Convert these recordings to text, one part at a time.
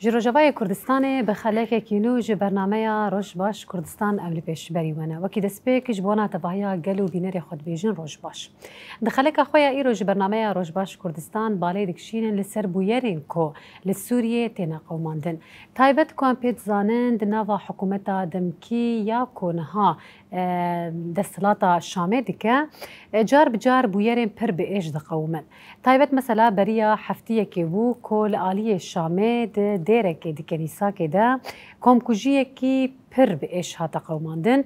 جروجاوای کردستان به خلاک کینوج برنامه روش باش کردستان امری پیش بریونه وکی دسپیکش بونا تباهیا گلو بینر خود بیجن روش باش دخلک خویا ایروج برنامه روش باش کردستان بالای دکشین لسر بویرین کو لسوریه تینا قوماندن تایبت کوان پیت زانند نوا حکومتا دمکی یا کونها دستلاتا شامه دیکه جار بجار بویرین پر به ایش دقومن تایبت مثلا بریا هفتیه که بو کل آلی شامه دیره که دی کنیسا که ده کمکوژیه کی پر به ایش هاتا قوماندن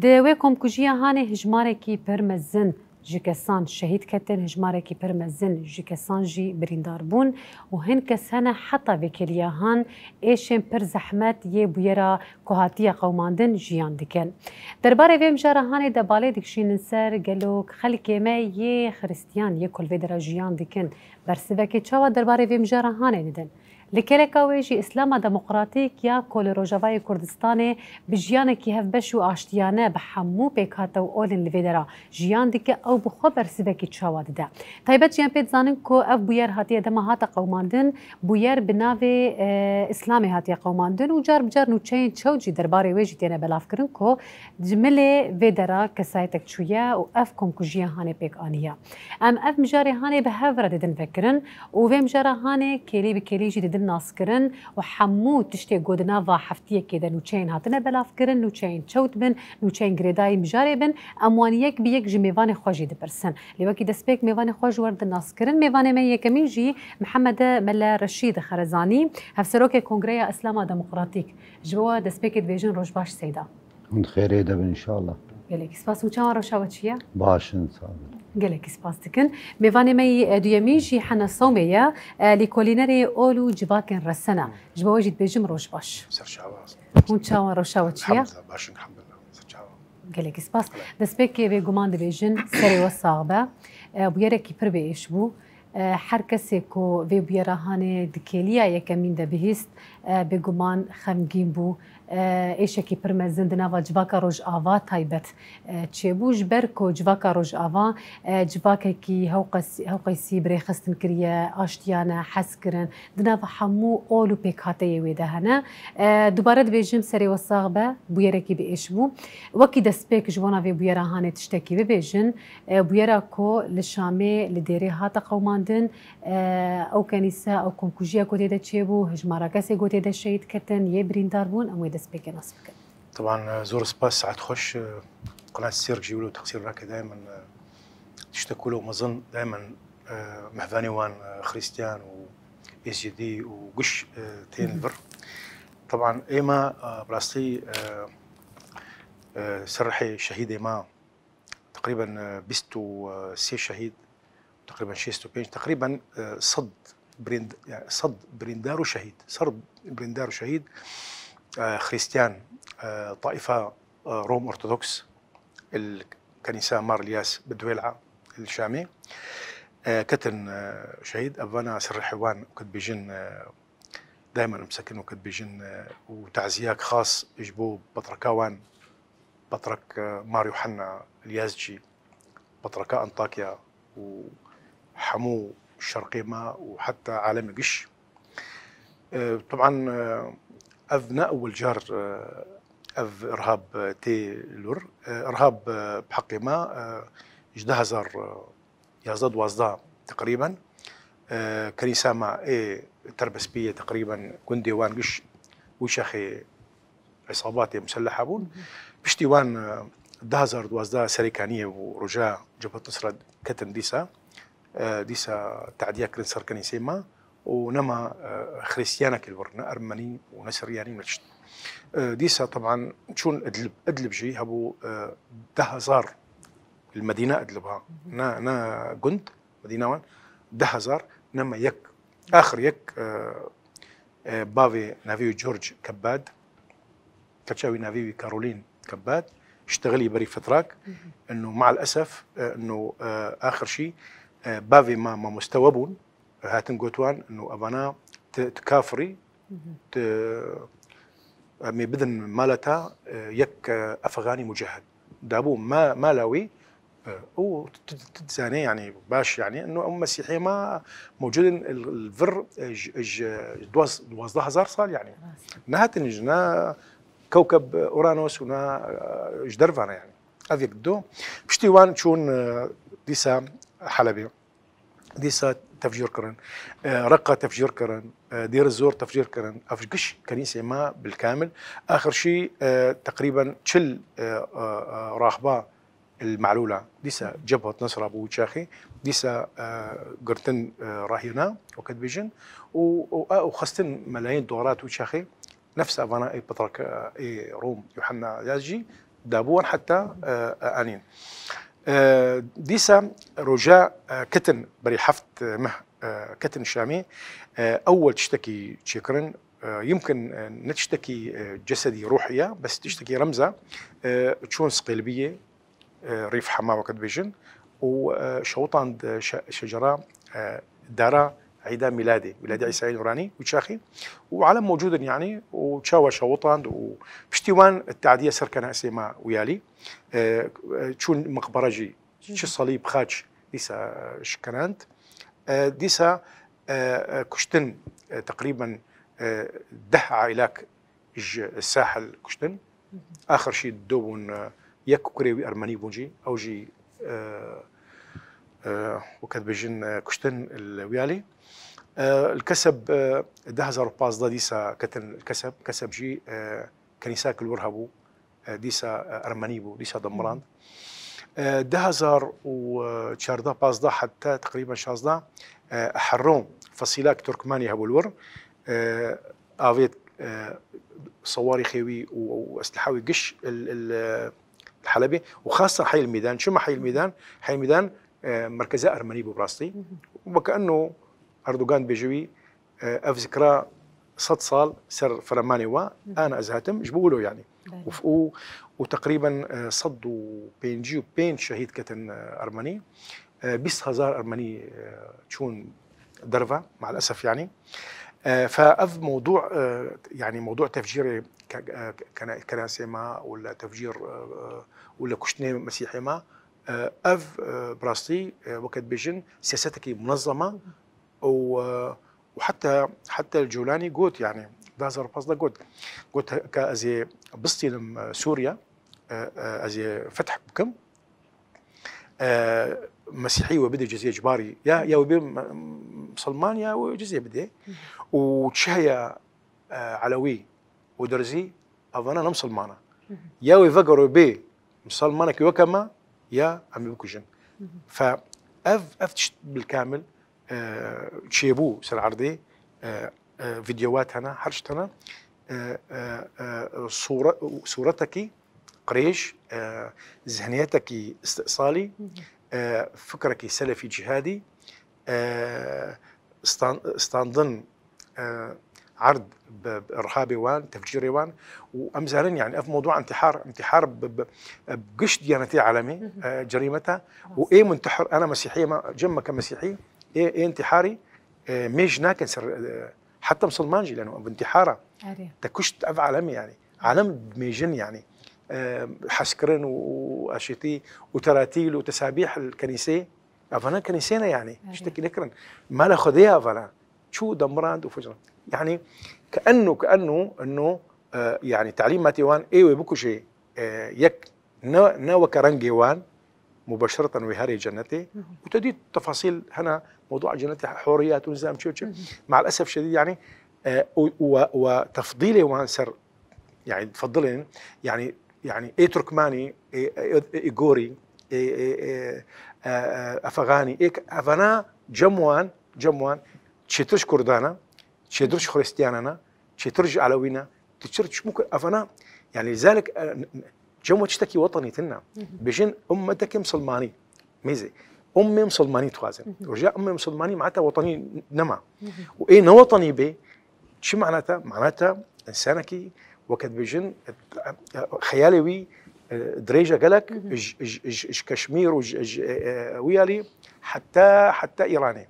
دوی کمکوژیه هانه هجماره کی پر مزن جکسان شهید کتن هجماره کی پر مزن جکسان جی بریندار بون و هن کسانه حتی وکلیه هان ایشن پر زحمت یه بویرا کوهاتی قوماندن جیان دیکن درباره ویم جارهانه دباله دکشین سر گلوک خلکی ما یه خریستیان یه کل ویدرا جیان دیکن برسیوه که چاوا درباره ویم جارهانه ندن لکلکاویجی اسلام دموکراتیک یا کل روجاوای کردستان بجیانه کی هف بشو آشتیانه به همو پیکات و اولن لویدرا جیان دیگه او بخو برسیوه کی چاوا ده تایبت جیان پیت زانن کو اف بویر هاتیه دما هاتا قوماندن بویر بناوی اسلامی هاتیه قوماندن و جار بجار نوچین چوجی درباره ویجی تینه بلاف کرن کو جمله ویدرا کسایتک چویا و اف کمکوجیه هانه پیک آنیا ام اف مجاری هانه به هفره ددن فکرن و ویم جاره هانه کلی بکلی جی ناس کرن و حمو تشتی گودنا و هفتیه که ده نوچین هاتنه بلاف کرن نوچین چوت بن نوچین گریدای مجاری بن اموانیک بیک جی میوان خوشی ده پرسن لیوکی دسپیک میوان خوش ورد ناس کرن میوان می یکمی جی محمد ملا رشید خرزانی هفسروک کنگره اسلام دموکراتیک جوا دسپیک دیویژن روش باش سیدا من خیره ده ان شاء الله گلک سپاس و چهار روشاوچیه باش ان شاء الله گلک سپاس دکن میوان می دویمی جی حنا صوميه لیکولینری اولو جباکن رسنا جبوا جید بیجم روش باش سر شعواز هون چهار روشاوچیه الحمد لله باش الحمد لله سر شعواز گلک سپاس دسپیک به گمان دیویژن سری و صاحبه بویره کی پر بیش بو هر کسی کو وی بیاره هانه دکیلیا یکمین ده بهست به گمان خمگین بو ایشه کی پر مزند نوا جواکا روج آوا تایبت چه بوج بر کو جواکا روج آوا جواکا کی هوقسی بری خستن کریه آشتیانه حس کرن دنوا حمو اولو پیکاته ویده هنه دوباره بیجم سری و صاغبه بویره کی به ایش بو وکی دسپیک جوانا وی بیاره هانه تشتکی بیجن بویره کو لشامه لدیره هاتا قوماندن او کنیسه او کمکوژیا گوته ده چه بو هجمارا کسی گوته ده شهید کتن یه بریندار بون اموی دست بکن نصف کن طبعا زور سباس ساعات خوش قناة السير جيولو تقصير راكي دائما تشتكوا له مظن دائما مهفاني وان خريستيان و اس جي دي وقش تين البر طبعا ايما براستي سرحي شهيد ايما تقريبا بيستو سي شهيد تقريبا شيستو بينج تقريبا صد بريندارو شهيد صرد بريندارو شهيد خريستيان طائفة روم أرثوذكس الكنيسة مار الياس بدويلعة الشامي كتن شهيد أبانا سر حيوان وكد بيجن دائما مسكن وكد بيجن وتعزياك خاص يجبو بطركاوان بطرك مار يوحنا اليازجي بطركاء أنطاكيا وحمو الشرقي ما وحتى عالم قش طبعا أذنا أول جار أذ إرهاب تي لور إرهاب بحق ما جدهزر يزداد وازدا تقريبا كنيسة مع تربس بيه تقريبا كندي وان قش وشاخي عصابات مسلحة بون بشتي وان دهزر وازدا سريكانية ورجاء جبهة نصرة كتن ديسا تعديا كرنسر كنيسة ما ونما خريستيانا كالورنا أرمني ونسرياني ملشت ديسا طبعا شون أدلب جي هبو دهزار المدينة أدلبها نا جند مدينة وان دهزار نما يك آخر يك بافي نافيو جورج كباد كتشاوي نافيو كارولين كباد اشتغلي بري فتراك انه مع الاسف انه اخر شيء بافي ما مستوبون هاتن قوتوان انه ابانا تكافري بدن مالتا يك افغاني مجهد دابو مالاوي وتتزاني يعني باش يعني انه مسيحي ما موجود الفر دوز هزار صار يعني نهات نجنا كوكب اورانوس ونا جدرفانا يعني افيك دو بشتيوان شون ديسا حلبي ديسا تفجير كرن رقة تفجير كرن دير الزور تفجير كرن افجش كنيسة ما بالكامل اخر شيء تقريبا تشل راهبة المعلولة ديسا جبهة نصر ابو تشاخي ديسا قرتن راهينا وكد بيجن وخستن ملايين دولارات وتشاخي نفس افانا اي بطرك اي روم يوحنا يازجي دابون حتى انين ديسا رجاء كتن بري حفت مه كتن شامي اول تشتكي تشيكرن يمكن نتشتكي جسدي روحيه بس تشتكي رمزه تشون قلبيه ريف حما وقت بيجن وشوطان شجره دارا عيد ميلادي عيسى النوراني وتشاخي وعلم موجود يعني وتشاوى شوطان وبشتيوان التعديه سركنا اسيما ويالي تشون مقبره جي شي صليب خاتش ديسا شكرانت ديسا كشتن تقريبا ده عائلاك الساحل كشتن اخر شيء دوبون يك كوريوي ارمني بونجي او جي وكد بيجن كشتن الويالي الكسب ده هزار باز دا ديسا كتن الكسب كسب جي كنيساك الورهبو ديسا ارمنيبو ديسا دمراند ده هزار وشاردا باز دا حتى تقريبا شازدا حرون فصيلاك تركماني هبو الور افيت صواري خيوي واسلحاوي قش الحلبي وخاصه حي الميدان شو ما حي الميدان حي الميدان مركزه ارمنيبو براستي وكانه اردوغان بيجوي اف ذكرى صد صال سر فرماني انا ازهتم جبولو يعني وتقريبا صدوا بين جي وبين شهيد كتن ارمني بس هزار ارمني تشون درفا مع الاسف يعني فاف موضوع يعني موضوع تفجير كناسه ما ولا تفجير ولا كشتني مسيحي ما اف براستي وقت بيجن سياستك منظمه وحتى الجولاني قلت يعني دازر قصده قلت كازي بستلم سوريا ازي فتح بكم مسيحي وبدي جزية اجباري يا وبي مسلمان يا وجزية بدي وتشهيا علوي ودرزي افانا مسلمانه يا ويفقروا بي مسلمانك وكما يا عمي بكوجن اف تشت بالكامل تشيبو سر عرضي فيديوهات هنا حرشت هنا صورتك قريش ذهنيتك استئصالي فكرك سلفي جهادي استنضن عرض بارهابي وان تفجيري وان وامزارين يعني في موضوع انتحار بقش ديانتي عالمي جريمتها وايه منتحر انا مسيحيه ما جمه كمسيحي ايه انتحاري مش ناكن حتى مسلمانجي لانه بانتحاره تكشت اف عالمي يعني عالم ميجن يعني حسكرن واشيتي وتراتيل وتسابيح الكنيسه افنا كنيسينا يعني اشتكي نكرن ما لا خذيها افنا شو دمراند وفجر يعني كانه انه يعني تعليم ماتيوان ايوه بكو شيء يك نو كرنجي وان مباشره وهاري جنتي وتدي تفاصيل هنا موضوع جنتي حوريات ونظام مع الاسف الشديد يعني وتفضيلي وان سر يعني تفضلين يعني ايه تركماني ايه جوري ايه افغاني ايه افانا جموان تشترش كردانا تشترش خريستياننا تشترش علوينا تشترش ممكن افانا يعني لذلك جموة تشتكي وطني تنا بيجن امتك مسلماني ميزي امي مسلماني توازن رجاء امي مسلماني معناتها وطني نما وايه وطني بي شو معناتها انسانكي وقت بيجن خيالي وي دريجه قالك كشمير ويالي حتى ايراني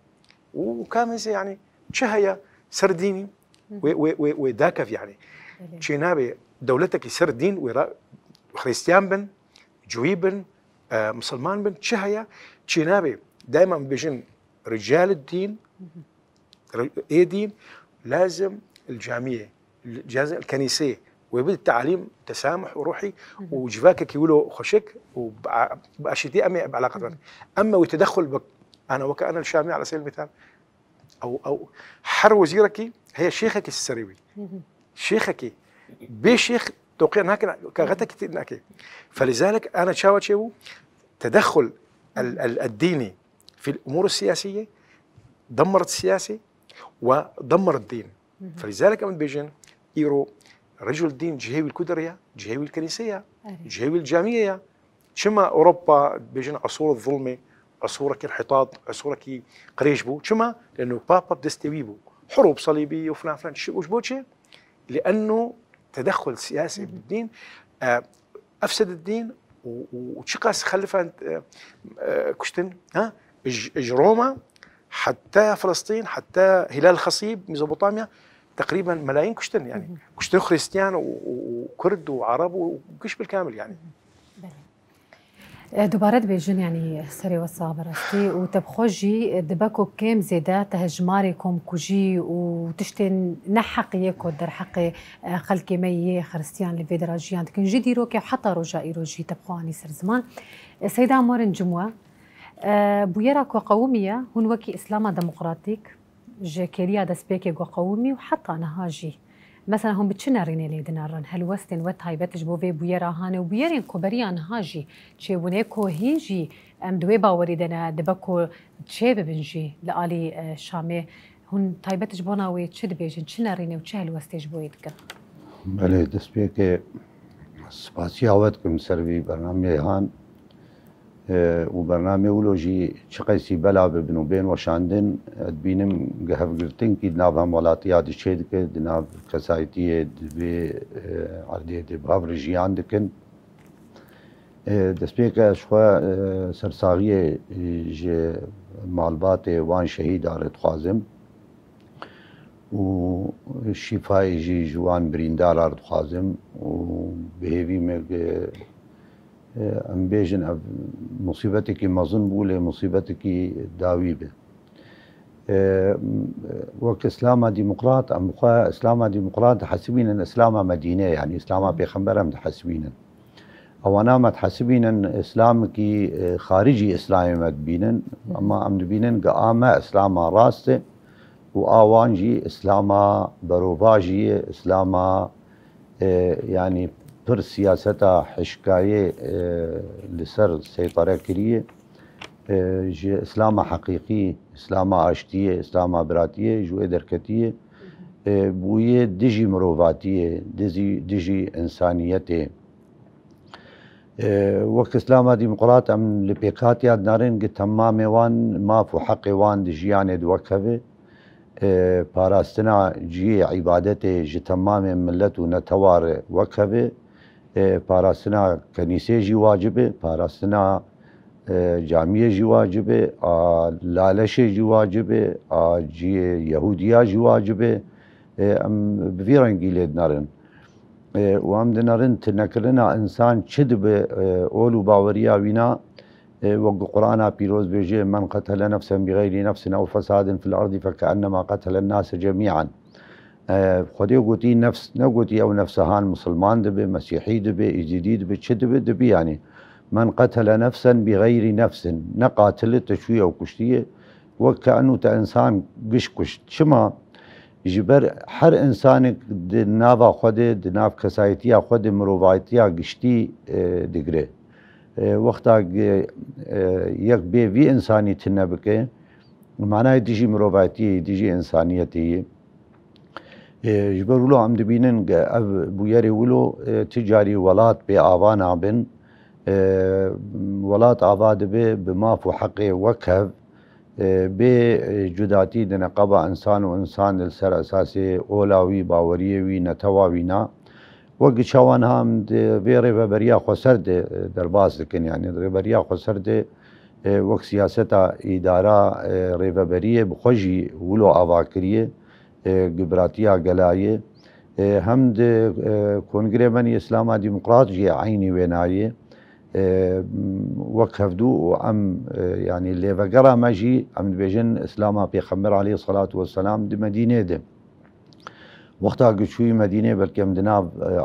وكان يعني شهية سرديني وداكف يعني شينابي دولتك سردين وخريستيان بن جوي بن مسلمان بن شهية شنابي دائما بيجن رجال الدين ايه دين لازم الجامعة لازم الكنيسة ويبدأ التعليم تسامح وروحي وجفاك كيقولوا خشك وبأشياء أمي بعلاقة أما وتدخل أنا وكأنا الشامي على سبيل المثال أو حر وزيرك هي شيخك السريوي شيخك بشيخ توقيع هكذا كغتك هكذا فلذلك أنا شاوت شيء تدخل الديني في الأمور السياسية دمرت السياسة ودمر الدين فلذلك أمن بيجن يرو رجل الدين جهوي الكدرية جهوي الكنيسية جهوي الجامعية شما أوروبا بيجن عصور الظلمة عصورك الحطاط عصورك قريشبو شما لأنه بابا بدستويبو حروب صليبية وفلان فلان وشبوتشي لأنه تدخل سياسي بالدين أفسد الدين وشقاس خلفها كشتن روما حتى فلسطين حتى هلال الخصيب ميزوبوطاميا تقريبا ملايين كشتن يعني كشتن خريستيان وكرد وعرب وكش بالكامل يعني دوباره بيجن يعني سري والصابرستي وتبخوجي دباكو كم زيدا تهجماركم كوجي وتشتن نحق يكو در حق خلق مي خريستيان لفيدراجيان كن جدي روكي حتى رجاء روجي تبخواني سر زمان سيدة عمارن جموة بويراك وقومية هون وكي إسلاما ديمقراطيك جاكيريا دسبيكي وقومي وحتى نهاجي مثلا هم بتشنا ريني ليدنارن هل وستن وتهاي بتجبو في بويرا هاني وبيرين كوبريان هاجي تشيبونيكو هيجي ام دويبا وريدنا دبكو تشيب بنجي لالي شامي هون تايبت جبونا وي تشد بيجن تشنا ريني وتشهل وستجبو يدك بله دسبيكي سپاسی آوتكم سروي برنامج هان وبرنامج ولوجي شقيسي بلا ببنوبين وشاندن بينم جهف قرتين كي دنابهم ولاتيات الشيد كي دناب كسايتية دبي عردية دباب رجيان دكن دسبيكا شوى سرساغية جي معلبات وان شهيد عرض خازم والشفاء جي جوان بريندار عرض خازم وبهيفي مك ام بيجن مصيبتك مظن بوله مصيبتك داوي به وك اسلام ديمقراط ام خا اسلام ديمقراط حسبين ان اسلام مدينه يعني اسلام بيغمبر متحسبين او انا متحسبين ان اسلام كي خارجي اسلامي مدبينن اما ام دبينن قامه اسلام راسته واوانجي اسلام بروباجي اسلام يعني پر سياستا حشكاية لسر سيطرة كريه جي اسلام حقيقي اسلام عاشتية اسلام براتية جو دركتية بوية دجي مروفاتية دجي انسانيته وقت اسلام ديمقراط ام لبيقات ياد نارين قد تمام وان ما فو حق وان دجيان دوكفه باراستنا جي عبادته جي تمام ملتو نتوار وكفه باراستنا كنيسة جي واجبه باراستنا جامعة جي واجبه لالش جي واجبه جي يهودية جي واجبه ام بفيران قيلد نارن وام دنارن تنكرنا انسان شدب اولو باوريا وينا وقو قرآن بيروز بيجي من قتل نفسا بغير نفس او فساد في الارض فكأنما قتل الناس جميعا خودی گویی نفس نگویی او نفسهان مسلمان دبی مسیحی دبی یزیدی دبی چه دبی يعني من قتل نفسا بغير نفس نقاتل تشويه وكشتيه وكأنه انسان قش شما جبر هر انسان نافا خود ناف كسايتيا خود مروفايتيا قشتي دقره وقتا يك بي في انساني تنبكه معناه ديجي مروفايتي ديجي انسانيتي جبرولو عم دبينن بويري ولو تجاري ولات بآوانا بن ولات آباد بما فو حقي وكهف بجداتي دنقبا انسان وانسان السر اساسي اولاوي باوريوي نتواوينا وقت شوان هم في ريفابريا خسرد درباس لكن يعني ريفابريا خسرد وقت سياستا ادارة ريفابريا بخوجي ولو اواكريه قبراتيا قلايه هم كونغري مني اسلام ديمقراط جي عيني وينايه وەکەفدوو و ئەم ینی لێڤەگەڕا مەژی ئەم دبێژن ئیسلاما پێخەمبەر عەلەیهی سەڵات وەسەلام دی مەدینێ دێ وەختا گچووی مەدینێ بەلکەم دناو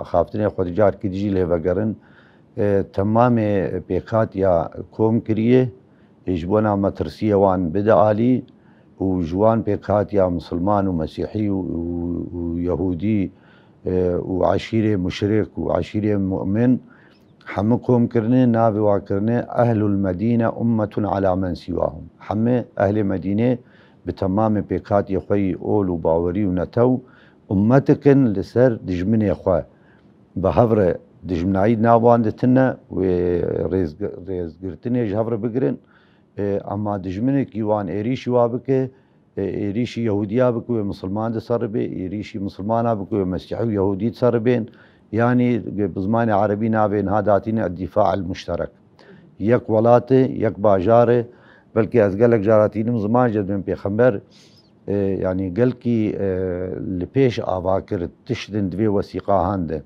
خافتنێ خۆدیجارکی دیژی لێڤەگەڕن تەمامێ پێکات یا کۆم کریە هیچ بۆ نامەترسیەوان بدە عالی و ژوان پێکات یا مسلمان و مەسیحی و یەهودی و عشیرێ مشرک و عشیرێ مؤمن هەموو کۆمکردنێ ناوی واکردنێ ئەهل المەدینە ئومەتون عەلا مەن سیواهم هەمێ ئەهلێ مەدینێ بە تەمامێ پێکاتی خۆی ئۆل و باوەری و نەتەو ئومەتکن لەسەر دژمنێ خۆ بە هەڤرە دژمنایی ناوان دتنە و ڕێزگرتنێژ هەڤرە بگرن ئەما دژمنێکی وان ئێریشی وا بکە ئێریشی یەهودیا بکوێ مسلمان دەسەر بێ ئێریشی مسلمانە بکوێ مەسیحی و یەهودی سەر بێن یانی بە زمانی عەرەبی ناوێن هاداتینە الدیفاع المشترک یەک وڵاتێ یەک باژارێ بەلکە ئەس گەلێک جاراتینم زمان جەدبێن پێخەمبەر ینی گەلکی لە پێش ئاوا کرد تشتن دوێ وەسیقا هەندێ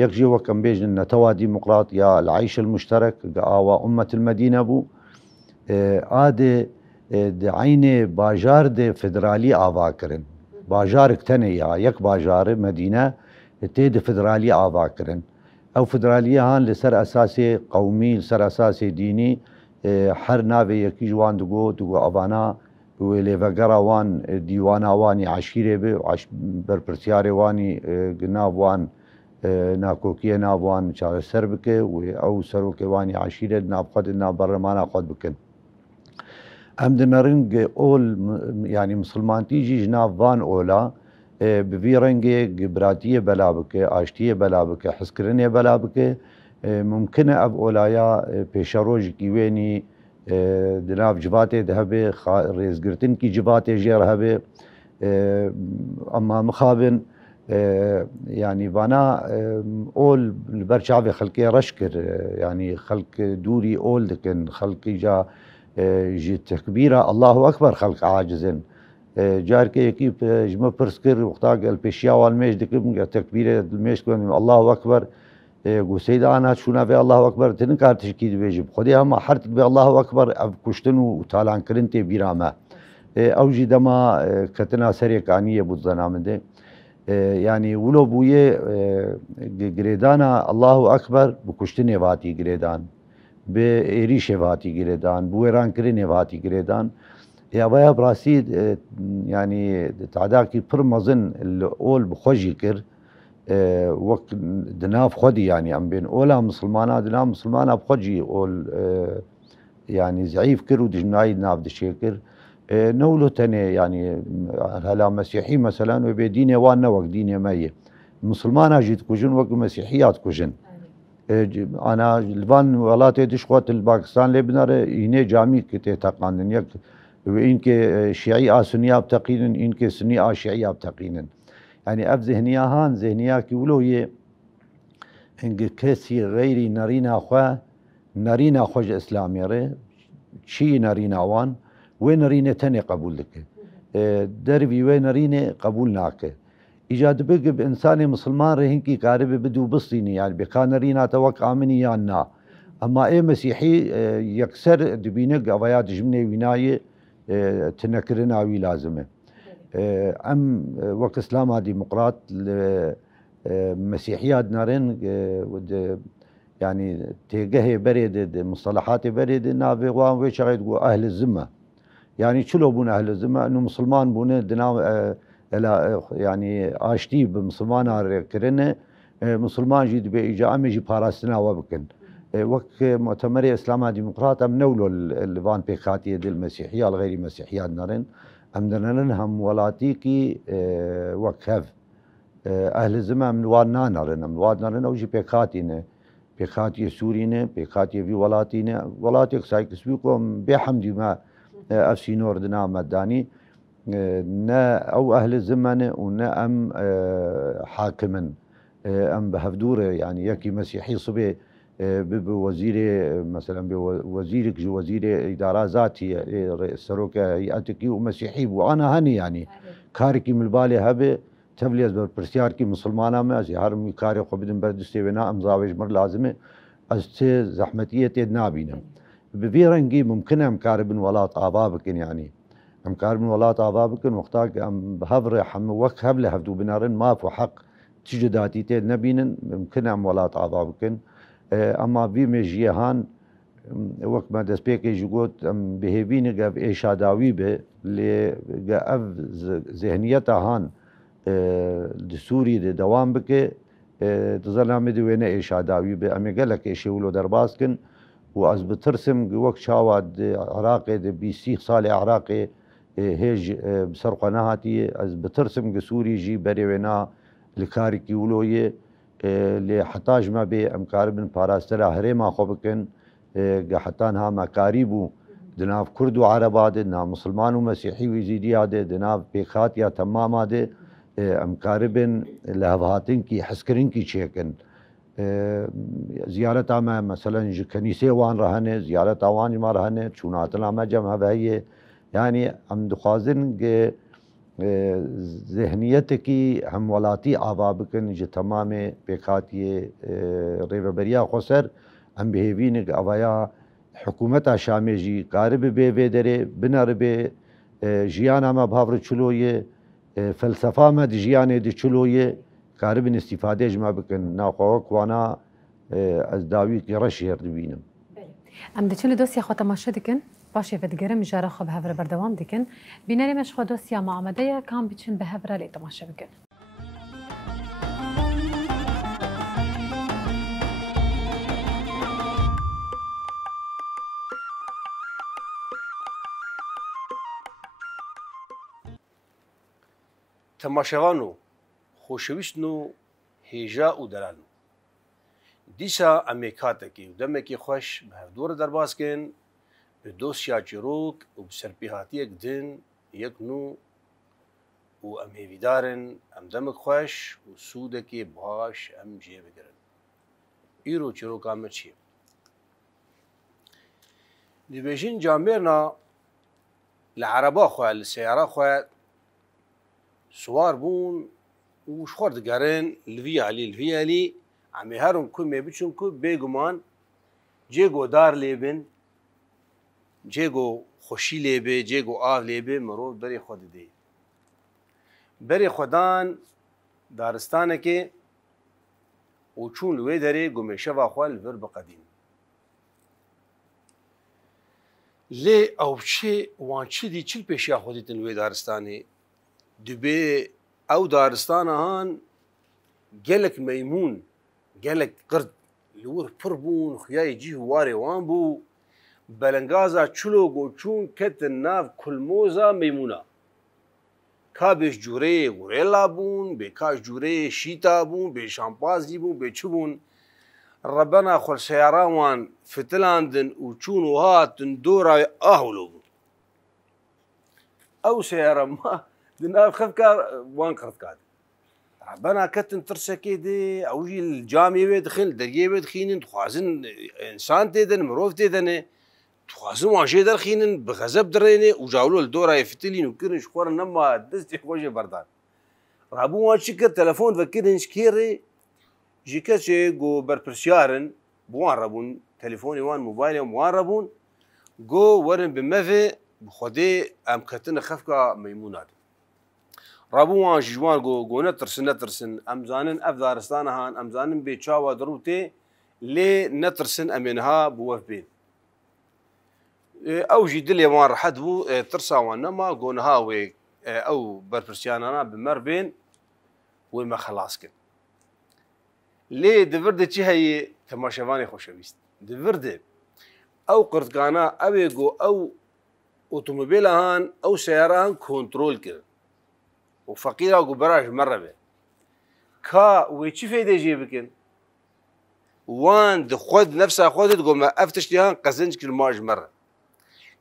یەک ژێ وەکەم بێژن نەتەوا دیموقرات یا العیش المشترک ئاوا ئومەت المەدینە بوو ئادێ عینێ باژار دێ فدرالی ئاواکردن باژارێک تەنێ یا یەک باژارە مەدینە تێدە فدرالی ئاواکردن ئەو فدرالیە هەن لەسەر ئەساسێ قەومی لەسەر ئەساسێ دینی هەر ناوێ یەکی جوان دگۆ ئەوانە لێڤەگەڕاوان دیواناوانی عشیرێ بێ بەرپرسیارێ وانی ناوان ناکۆکیە ناوان چارەسەر بکە و ئەو سەرۆکێوانی عشیرێت ناوخۆت ناوبەڕەمانە خۆت بکەن ئەم دنەڕنگ ئۆل ینی مسلمانتیژی ژناوان ئۆلا بڤی ڕەنگێ براتیە بەلا بکە ئاشتیە بەلا بکە حزکردنێ بەلا بکە ممکنە ئەv ئۆلایە پێشە ڕۆژێکی وێنی دناو جواتێ هەبێ ڕێزگرتنکی جواتێ ژێر هەبێ ئەمما مخابن ینی vana ئۆل بەر çavê xelkê reş kir yanî xelk dûrî ol dikin xelkî ca ji tekbîra Allahu Ekber xelk acizin carkê yekî ji me pirs kir wexta gel pêşiya wan mêj dikim tekbîrê mêj kirin Allahu Ekber goseyî de ana çûna vê Allahu Ekber tu nikar tişkî dibêjî Xwedê hema her tik vê Allahu Ekber ev kuştin û talankirin tê bîra me ew jî dema ketina serêkaniyê bû zena min de yani wilo bûye girêdana Allahu Ekber bi kuştinê hatî girêdan bi êrîşê hatî girêdan bi wêrankirinê hatî girêdan vaya birastî yani tadakî pir mezin li ol bi xwe jî kir wek di nav xwedî yani em bên ola misilmana di nav misilmana bi xwe jî ol yani zeyîf kir û dijminayî nav dişê kir newlo tenê yani hela mesîhî meselan wê bê dînê wan ne wek dînê me ye misilmana jî dikujin wek mesîhîya dikujin ana li van welatê dişxwe li Pakistan lê binare înê camî tê teqandin yek înkê şîî a sunniya biteqînin înkê sunnî a şîîya biteqînin yani ev zihniya han zihniyakî wilo ye hingî kesî geyrî nerîna xwe nerîna xwe ji İslamê re çî nerîna wan wê nerînê tenê qebûl dike dervî wê nerînê qebûl nake îca dibe bi insanê misilman re hinkî karibê bidû bistînî yani bêka nerîna te wek aminî yan na Ama ê mesîhî yekser dibîne gavaya dijminê wînayê tinekirina wî lazim e em wek İslama Demokrat li mesîhiya dinarin yani têgehê berê de mustalahatê berê de navê wan wê çaxê digo ehl-i zimma yani çilo bûne ehl-i zimma û misilman bûne di nav yani aştî bi misilmana re kirine misilman jî dibe îca em ê jî parastina we bikin wek mutemerê İslama Demokrat em newlo li van pêkhatiye dil mesîhiya li geyrî mesîhiya dinarin em dinarin hem welatîkî wek hev ehl-i zimma em li wan nanerin em li wan narin ew jî pêkhatîne pêkhatiye Sûrî ne pêkhatiye vî welatî ne welatêk saykisbî ku em bêhemdî me ev sînor di nav me danî ne ew ehl-i zimma ne û ne em hakimin em bi hevdûre yani yekî mesîhî sibê bi wezîrê mesela bi wezîrek ji wezîrê îdara zatî seroka heyetekî û mesîhî bû ana henî yani karekî milbalê hebe tevlî ez berpirsiyarkî misilmana me ez ê herim wî karê xwe bidim ber distê wê na em zavê ji mir lazim e از چه زحمتیه تید نابینم ببی رنگی ممکنه امکار بن ولات آوا بکن یعنی امکار بن ولات آوا بکن وقتا که ام هفر حم وقت هبله هفدو بنارن ما فو حق تجداتي تيل نبين ممكن ام ولات آوا بکن اما بی مجیه هان وقت ما دست پیکی جوگوت ام بهیوینه گف ایشاداوی به لی گف ذهنیت هان دستوری ده دوام بکه تظلام دوینه ایشاداوی به امی گلک ایشولو درباز کن و از بترسم وقت شاواد عراقي ده بيسيخ صالح عراقي هيج بسرقة نهاتي از بترسم سوري جي بريونا لكاري كيولوية لحتاج ما بي امكار بن باراسترا هريما خوبكن حتانها مكاريبو دناف كرد وعربات دناف مسلمان ومسيحي ويزيدي هذا دناف بيخات يا تمام هذا امكار بن لهفهاتن كي حسكرين كي تشيكن زيارة ما مثلا كنيسة وان رهنه زيارة وان ما رهنه شوناتنا ما جمع بهي يعني ام دخازن ذهنيتك هم ولاتي آبابكن جو تمام بكاتي ريفبريا خسر ام بهيفينك اويا حكومتا شامجي قارب بي دري بنر بي جيانا ما بهاور چلويه فلسفه ما دي جيانه دي چلويه قارب استفاده جما بكن ناقوك وانا از داوي رشير دبينم ام دچل دوسيا خو تماشا دکن باشه ودگرم جاره خو به هفر بردوام دکن بینری مش خو دوسيا معامده کام بچن به هفر لی تماشا بکن تماشاوانو خوشویستنو هیجا و دلالو دیسا امی کاتکی و دمکی خوش به دور درباز کن به دوسیا چروک و بسرپیهاتی یک دن یک نو و امی ویدارن ام دمک خوش و سودکی باش ام جیه بگرن ایرو چروک آمد چیه دیبیجین جامعنا لعربا خواه لسیارا خواه سوار بون و شخور دگرن الوی عمی هرون که میبچون که بگمان جیگو دار لیبن جیگو خوشی لیبه جیگو آو لیبه مروف بری خود دی بری خودان دارستانه که و چون لوی داره گمیشه و خوال ور بقدیم لی او چه وان چه دی چل پیشیا خودیتن لوی دارستانه دبي او دارستان هان جلك ميمون جلك قرد لور فربون خياي جي واري وانبو بلنغازا چلو گوچون كت ناف كلموزا ميمونا كابش جوري غوريلا بون بكاش جوري شيتا بون بشامبازي بون بچبون ربنا خل سياران فتلاندن وچون وهاتن دورا اهولو او سيارة ما دنا خفكا وان كرتكاد ربنا كتن ترسكي دي اوجي الجامي بيدخل درجي بيدخين تخازن انسان تيدن مروف تيدن تخازن واجي درخين بغزب دريني وجاولو الدورة يفتلين وكرن شخور نما دستي خوجي بردان رابو وان شكر تلفون فكرن شكيري جيكاتشي جو بربرسيارن بوان رابون تلفوني وان موبايلي وان رابون جو ورن بمفي بخدي ام كتن خفكا ميمونات رابوان جوان جو نترسن امزانن اف دارستان هان امزانن بيتشاوا دروتي لي نترسن امينها بوف بين او جي دلي وان رحد بو ترسا وانما قونها وي او بربرسيانانا بمربين وما خلاصكن لي دفرد چي هي تماشاواني خوشويست دفرد او قرتقانا اويگو او اوتوموبيل هان او سيارة هان كنترول كر وفقيرة وبراج مرة به كا ويشي فايدة جيبكن وان خود نفسها خودت تقول ما افتش ليهان قزنج كل ماج مرة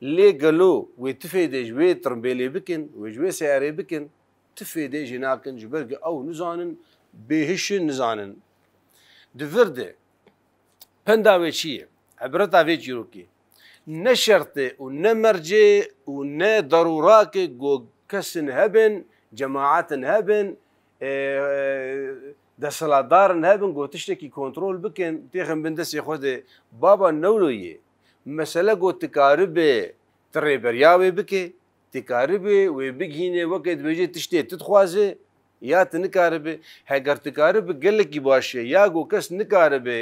ليه قالوا ويتفيدة جوي ترمبيلي بكن وجوي سياري بكن تفيدة جناكن جبرق او نزانن بهشن نزانن دفرده بندا ويشي عبرتها في جيروكي نشرته ونمرجي وندروراك جو كسن هبن جماعات هبن دەسەڵاتدارن هەبن گۆ تشتێکی کۆنتترۆل بکەن تێخم بندەستی خۆدێ بابا نەولۆیە مەسەلە گۆ تکارە بێ تڕێبەریاوێ بکێ تکارە بێ وێ بگهینێ وەکە دەبێژێت تشتێ تخوازێ یا نکارە بێ هەگەر تکارە بە گەلێکی باشە یا گۆ کەس نکارە بێ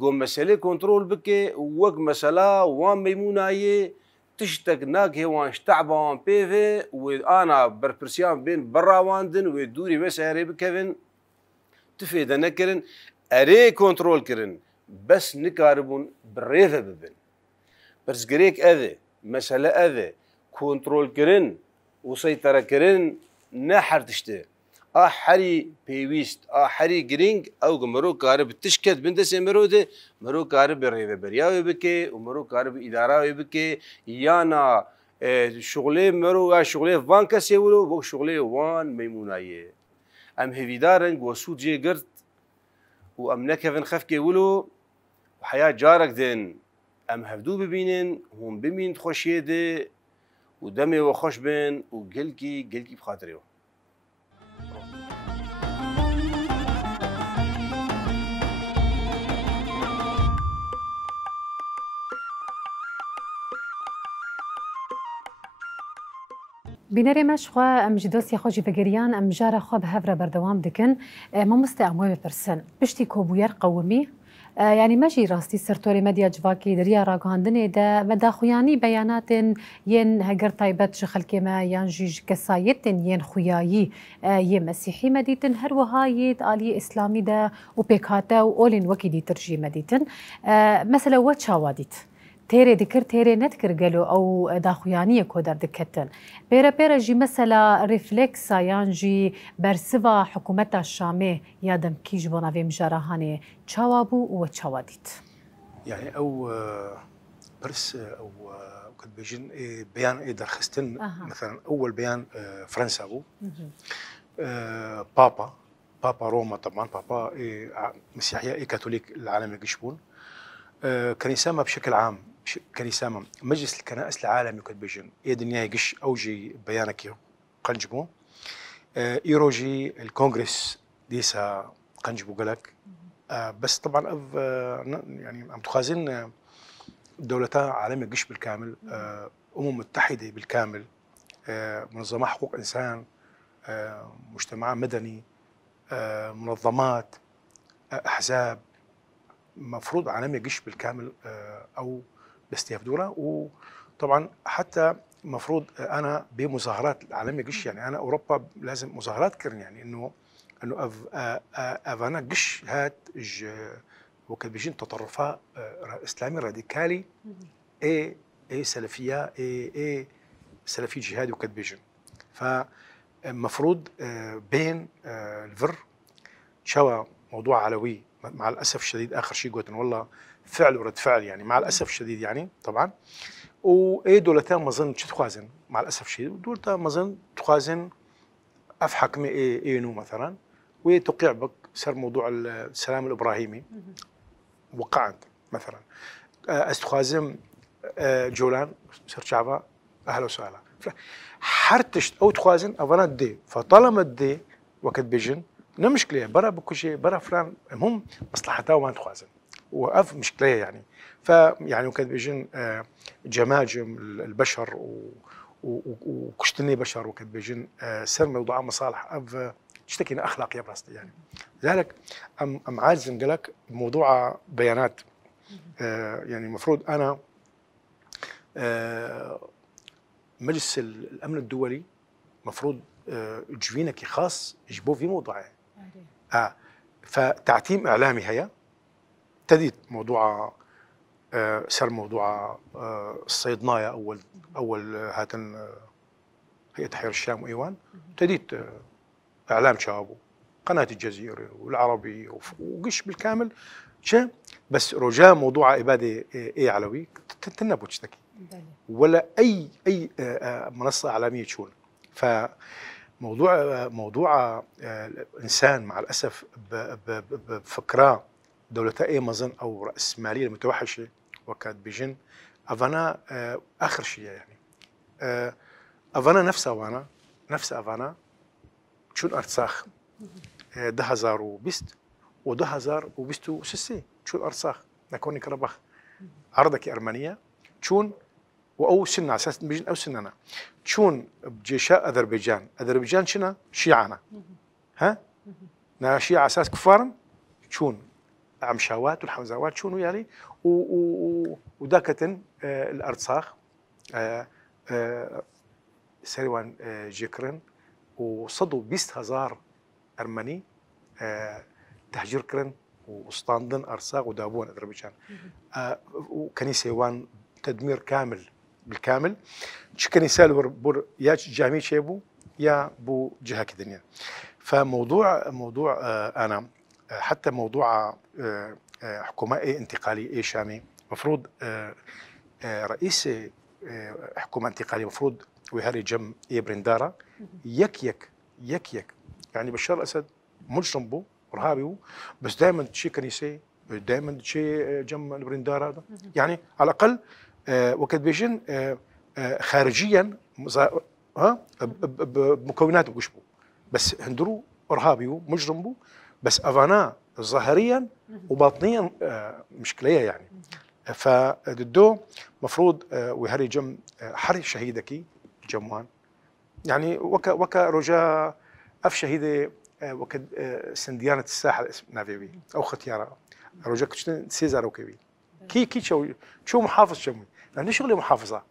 گۆ مەسەلەی کۆنتترۆل بکێ وەک مەسەلا وان مەیمونایە تشتێک ناکێوان شتعباوان پێوێ وێ ئانا بەرپرسیان بێن بەڕاواندن وێ دووری وێ سیارێ بکەون تفێدە نەکردن ئەرێ کۆنتترۆلکردن بەس نکاربوون بڕێڤە ببن پرسگرێک ئەvێ مەسەلە ئەvێ کۆنتترۆلکردن وسەیتەرەکردن نە هەر تشتێ ئاحەری پێویست ئاحەری گرنگ ئەو مرۆ کارە بە تشکت بندەسێ مرۆدێ مرۆ کارە بە ڕێوەبەریاوێ بکێ و مرۆ کارە بە ئیداراوێ بکێ یانا شغلێ مرۆ یا شغلێ وان کەسێ ولۆ بۆ شغلێ وان مەیمونایە ئەم هێویدارن گۆ سوود جێگرت و ئەم نەکەون خەفکێ ولۆ حیا جارێک دێن ئەم هەفتوو ببینن هۆم بمین خۆشیێ دێ و دەمێوە خۆش بن و گەلکی بخاترەوە بینەرێ مەشخوا ئەم ji دۆستی خۆشی بەگەریان ئەم جارە خوا بە هەورە بەردەوام دکن مامۆستا ئەم وێ بپرسن پشتی کۆبوویەر قەومی یعنی مەژی ڕاستی سەرتۆری مەدیا جوواکی دەریا ڕاگەاندنێدا بەداخویانی بەیاناتن یەن هەگەر تایبەت ji خەلکێمە یان ژیژ کەسایەتن یەن خویایی یê مسیحی مەدیتن هەروەها یێت ئالیە ئیسلامیدا و پێکهاتە و ئۆلین وەکی دیتر ژی مەدیتن مەسەلە وە چاوا دیت تێرێ دکرد تێرێ نەتکردگەلو ئەو داخویانیە کۆ دەردکەتن پێرە پێرە ژی مەسەلا ریفلێکسا یان ژی بەرسڤا حکوومەتا شامێ یا دەمکیژ بۆ ناوێ مژارە هەنێ چاوا بوو وە چاوا دیت يعني او برس او كنت بيجن بيان درخستن مثلا اول بيان فرنسا بو بابا روما طبعا بابا مسيحيه كاثوليك العالم يقشبون كنيسامة بشكل عام كنيسامة مجلس الكنائس العالمي كنت بيجن دنيا يقش اوجي بيانك قنجبو ايروجي الكونغرس ديسا قنجبو قالك بس طبعا يعني عم تخازن دولتا عالمية قش بالكامل متحدة بالكامل منظمات حقوق انسان مجتمع مدني منظمات احزاب مفروض عالمي قش بالكامل او بيستيفدونا وطبعا حتى مفروض انا بمظاهرات العالميه قش يعني انا اوروبا لازم مظاهرات كرن يعني انه افانا قش هات وكان بيجين تطرفات اسلامي راديكالي اي سلفيه اي سلفي جهادي وكان بيجين فمفروض بين الفر شوى موضوع علوي مع الاسف الشديد اخر شيء قلت والله فعل ورد فعل يعني مع الاسف الشديد يعني طبعا واي دولتين ما ظن تخازن مع الاسف الشديد دولتين ما ظن تخازن افحك اينو مثلا وتوقيع بك صار موضوع السلام الابراهيمي وقعت مثلا استخازم جولان صار شعبا اهلا وسهلا حرتشت او تخازن افانا دي فطالما دي وقت بيجن لا مشكلة برا بكل شيء برا فلان المهم مصلحتها وما تخازن وقف مشكلة يعني فيعني وكان بيجن جماجم البشر وكشتني بشر وكان بيجن سر موضوع مصالح أف تشتكي أخلاق يا براستي يعني لذلك أم عازم قال لك موضوع بيانات يعني المفروض أنا مجلس الأمن الدولي مفروض جوينك خاص يجبوه في موضوعه فتعتيم اعلامي هيا ابتديت موضوع صار موضوع الصيدنايه اول هاتن هيئه تحرير الشام وايوان ابتديت اعلام شابو قناه الجزيره والعربي وقش بالكامل شا بس رجاء موضوع اباده اي علوي تنبو تشتكي ولا اي منصه اعلاميه تشون ف موضوع الانسان مع الاسف بفكره دولتا اي مظن او راسماليه المتوحشه وكانت بيجن افانا اخر شيء يعني افانا نفس افانا شون ارتساخ 2020 و2026 شو الارساخ نكوني كربخ عرضك ارمنيه شون او سنه اساس بيجن او سننا شون بجيشاء اذربيجان شنا شيعنا ها نا شيعة اساس كفارا شون عمشاوات والحمزاوات شون ويالي وداكتن الارساخ سيروان جيكرن وصدوا 20,000 ارمني تهجير كرن وستاندن ارساق ودابون اذربيجان وكنيسه وان تدمير كامل بالكامل شي كنيسه بور يا جامي شيبو يا بو جهه الدنيا موضوع انا حتى موضوع حكومه انتقالي شامي مفروض رئيس حكومه انتقاليه مفروض ويهري جم برندارا يك يعني بشار الاسد مجرم بو ارهابي بو بس دائما تشي كنيسه دائما تشي جم البرندارا يعني على الاقل وقت بيجن خارجيا بمكونات بوشبو بس هندرو ارهابي بو مجرم بو بس افانا ظاهريا وباطنيا مشكليه يعني فدو مفروض ويهري جم حري شهيدكي جموان يعني وكا رجاء اف شهيده وكد سنديانه الساحل اسم نافيبي او ختيارة رجاء كشتن سيزارو كبي كي شو محافظ شمي لانه شغلي محافظه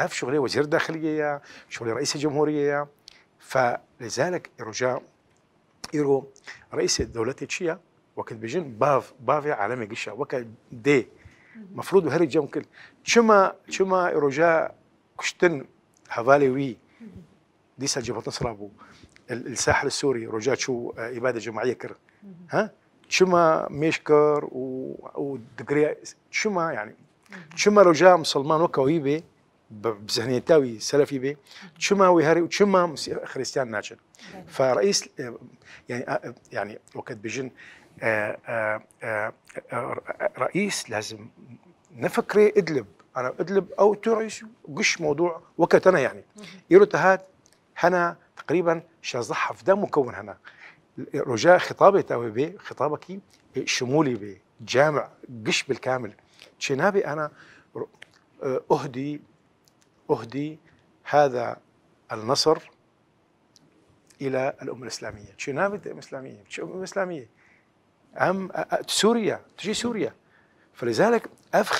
اف شغلي وزير داخليه شغلي رئيس الجمهوريه فلذلك رجاء ايرو رئيس الدوله تشيا وكد بيجن بافي عالمي قشا وكا دي مفروض هري جم كل شما رجاء كشتن حوالي وي ديسا جبهة نصر ابو الساحل السوري رجاء شو اباده جماعيه كر ها شما ميشكر ودقريا شما يعني شما رجاء مسلمان وكويبه بذهنيتاوي سلفي به شما ويهري وشما خريستيان ناجن فرئيس يعني وقت بيجن رئيس لازم نفكري ادلب انا ادلب او تعيش قش موضوع وقت انا يعني يرو تهات هنا تقريبا شازح في دم مكون هنا رجاء خطابه تاوي بي خطابك شمولي بي جامع قش بالكامل شنابي انا اهدي هذا النصر الى الامه الاسلاميه شنابي الامه الاسلاميه الامه الاسلاميه سوريا تجي سوريا فلذلك اف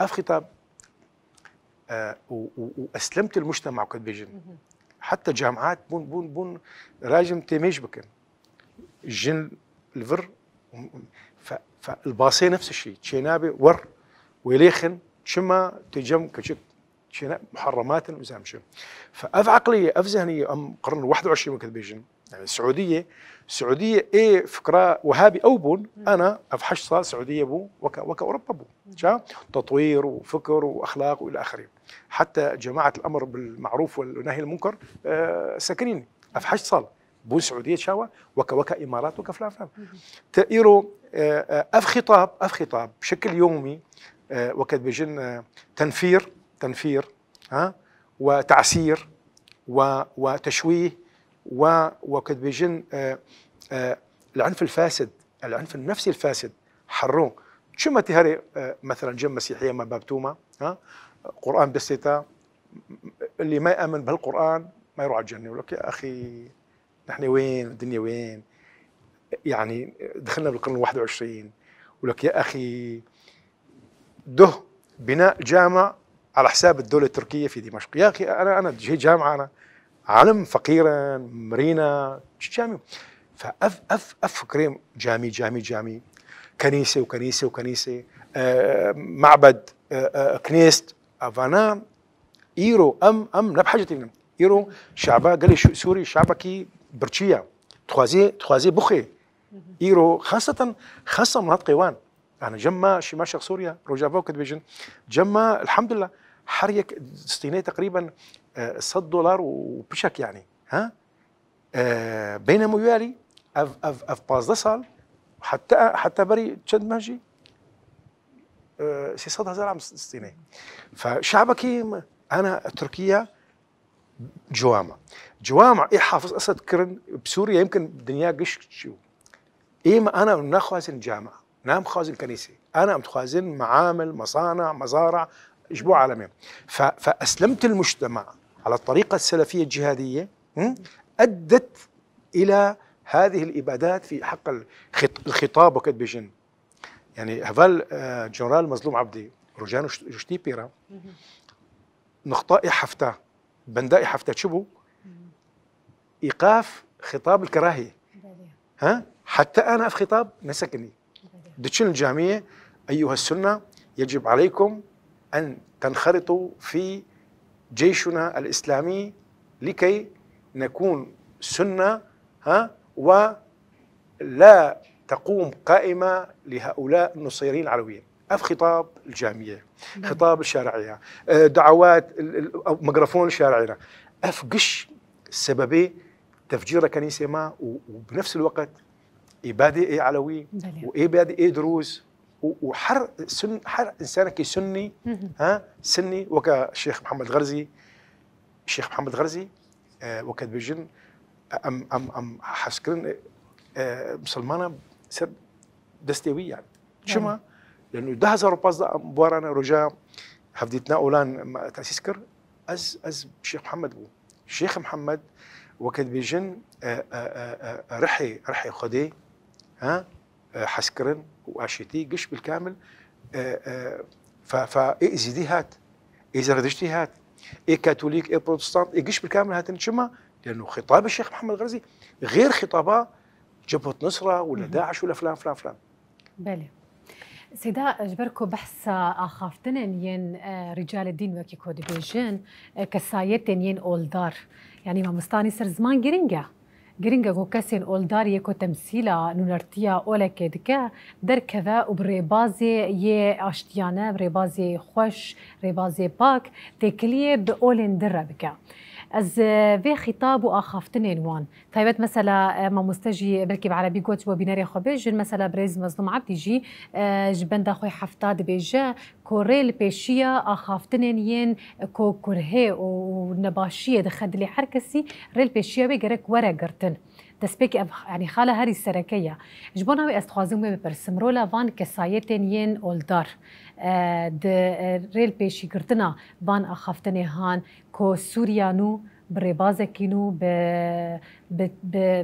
خطاب واسلمت المجتمع وقت بيجن حتى جامعات بون راجم تيميش بكن الجن الفر فالباصي نفس الشيء تشينابي ور ويليخن شما تجم كشك محرمات وزامشم فاف عقليه اف ذهنيه ام قرن 21 وقت بيجن يعني السعوديه ايه فكره وهابي او بون انا افحش صار سعوديه بو وكا اوروبا بو تطوير وفكر واخلاق والى اخره حتى جماعه الامر بالمعروف والنهي المنكر ساكنين افحش صار بو سعوديه شاوى وكا امارات وكا فلان تايرو اف خطاب بشكل يومي وقت بيجن تنفير وتعسير وتشويه وقد بيجن العنف الفاسد العنف النفسي الفاسد حرون شو ما تهري مثلا جم مسيحيه ما بابتوما قران بسيطه اللي ما يامن بهالقران ما يروح على الجنه يقول لك يا اخي نحن وين الدنيا وين يعني دخلنا بالقرن 21 يقول لك يا اخي بناء جامع على حساب الدوله التركيه في دمشق يا اخي انا جاي جامعه انا عالم فقيرا مرينا جامي فاف فكرين جامي كنيسه معبد كنيست افانا ايرو ام نبحجتين ايرو شعبا قال لي سوري شعبك برشيه تخوازي بخي ايرو خاصه مناطق قيوان انا جمع شمال سوريا روجافا وكدبيجن جمع الحمد لله حريك ستينيه تقريبا $100 وبشك يعني ها بينما يوالي اف بازدسال حتى بري تشد ماجي 600,000 عام ستينيه فشعبك انا تركيا جوامع جوامع حافظ أسد كرن بسوريا يمكن الدنيا قش شو ما أنا ناخذ جامعة نام خازن كنيسة أنا متخازن معامل مصانع مزارع أسبوع عالمي فأسلمت المجتمع على الطريقة السلفية الجهادية أدت إلى هذه الإبادات في حق الخطاب وكد بجن يعني هفال جنرال مظلوم عبدي رجانو جشتي بيرا نخطاء حفتا بنداء حفتا شبو إيقاف خطاب الكراهية حتى أنا في خطاب نسكني دتشن الجامعية أيها السنة يجب عليكم أن تنخرطوا في جيشنا الإسلامي لكي نكون سنة ولا تقوم قائمة لهؤلاء النصيرين العلويين أف خطاب الجامعية خطاب الشارعية دعوات ميكروفون الشارعية أف قش السببي تفجير كنيسة ما وبنفس الوقت إبادة علوي وإبادة دروز وحر حر إنسانك سني سني وكا الشيخ محمد غرزي وكاد بيجن أم حسكرن مسلمانة سر دستوي يعني شما لأنه ده هزار باز بورانا رجاء حفديتنا أولان تأسيس كر أز الشيخ محمد الشيخ محمد وكاد بيجن رحي خدي حسكرن واشيتي قش بالكامل فإيه زيديهات إيه زردشتيهات إيه كاثوليك إيه بروتستانت إيه قش بالكامل هاتن شما لأنه خطاب الشيخ محمد غرزي غير خطابه جبهة نصرة ولا داعش ولا فلان بله سيدا أجبركو بحث آخافتن ين رجال الدين وكي كود بيجن كسايتن ين أولدار يعني ما مستاني سر زمان جرينجا جو كاسين أولدار يكو تمثيلا نونرتيا أولا كدكا در كذا وبريبازي يه أشتيانا بريبازي خوش ريبازي باك تكليه بأولين دربكا از في خطاب واخافتن وان طيبت مثلا ما مستجي بلكي بعربي قوت وبيناري خبيج مثلا بريز مظلوم عبد يجي جبند اخوي حفتاد بيجا كوريل بيشيا اخافتن ين كو كره ونباشيه دخد لي حركسي ريل بيشيا بيجرك ورا قرتن تسبيك يعني خاله هري السركيه جبونا وي استخوازم ببرسم رولا فان كسايتن ين اولدار د ريل بيشي قرتنا فان اخافتن هان كو سوريانو بريبازكينو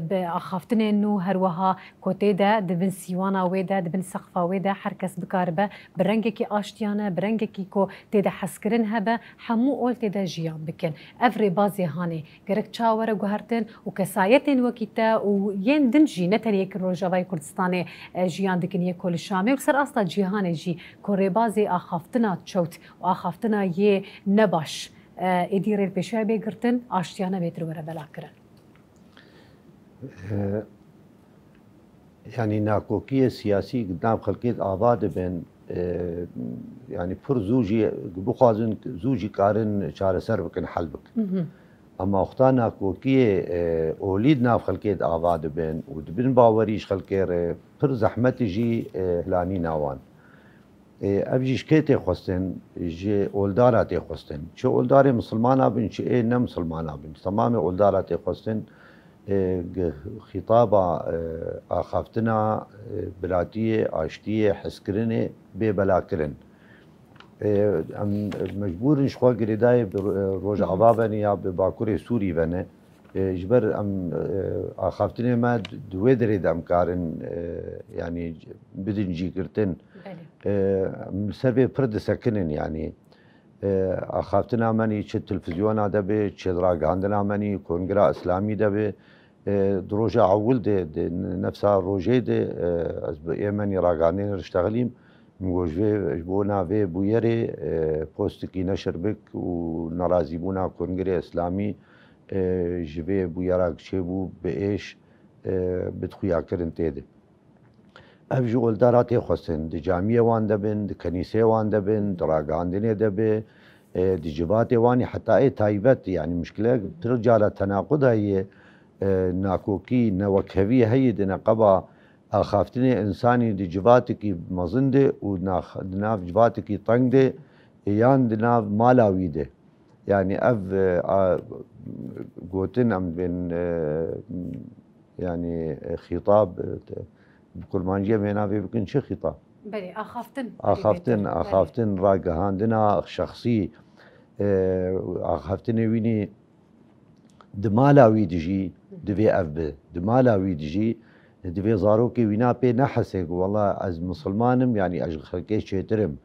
بأخافتن إنه هروها كوتيدا دبن سيوانا ويدا دبن سقفا ويدا حركس بكاربة برنجكي آشتيانا برنجكي كو تيدا حسكرن هبا حمو أول تيدا جيان بكن أفري بازي هاني جرك تشاورا جوهرتن وكسايتن وكيتا وين دنجي نتري يكن روجاوي كردستاني جيان دكن يكول الشامي وكسر أصلا جيهاني جي كوريبازي أخافتنا تشوت وأخافتنا يه نباش إدير البشاي بيقرتن آشتيانا بيتر ورا بلاكرن يعني ناكوكية سياسي قدام خلقيت آضاد بين يعني فر زوجي بخازن زوجي كارن شار سر بكن حل بك أما أختان ناكوكية أوليد ناف خلقيت آضاد بين ودبن باوريش خلقير فر زحمت جي هلاني ناوان ابجيش كيتي خوستن جي اولداراتي خوستن شو اولداري مسلمانا بن شي نه مسلمانا بن تمام اولداراتي خوستن خطابه اخافتنا بلاتيه اشتيه حسكرنه ببلاكرن ام مجبور نشخوا قريداي روج عبابن يا بباكوري سوري بنه جبر ام اخافتني ما دويدري دم كارن يعني بدن جي كرتن سربي برد سكنن يعني اخافتنا مني تش تلفزيون هذا به تش دراغ عندنا مني كونغرا اسلامي ده به دروجه عول ده نفسها روجي ده يمني راغانين اشتغليم موجه جبونا في بويري بوستكي نشر بك ونرازي بونا كونغرا اسلامي جبه بويراك شبو بايش بتخويا كرن تيده اف جول داراتي خوسن دي جامعه وان دبن دي كنيسه وان دبن دراغاندنه دبه دي جباتي واني حتى اي تايبت يعني مشكله ترجع تناقض هي ناكوكي نوكهويه هي دي نقبا اخافتني انساني دي جباتك مزنده وناف جباتك طنده يان دناف مالاويده يعني قوتن ام بين يعني خطاب بكرمانجيه مينا بكن شي خطاب بلي اخافتن راقهاندنا شخصي اخافتن ويني دمالا ويدجي دفي اف دمالا ويدجي دفي زاروكي وينا بي نحسك والله از مسلمانم يعني اج خلقي شيترم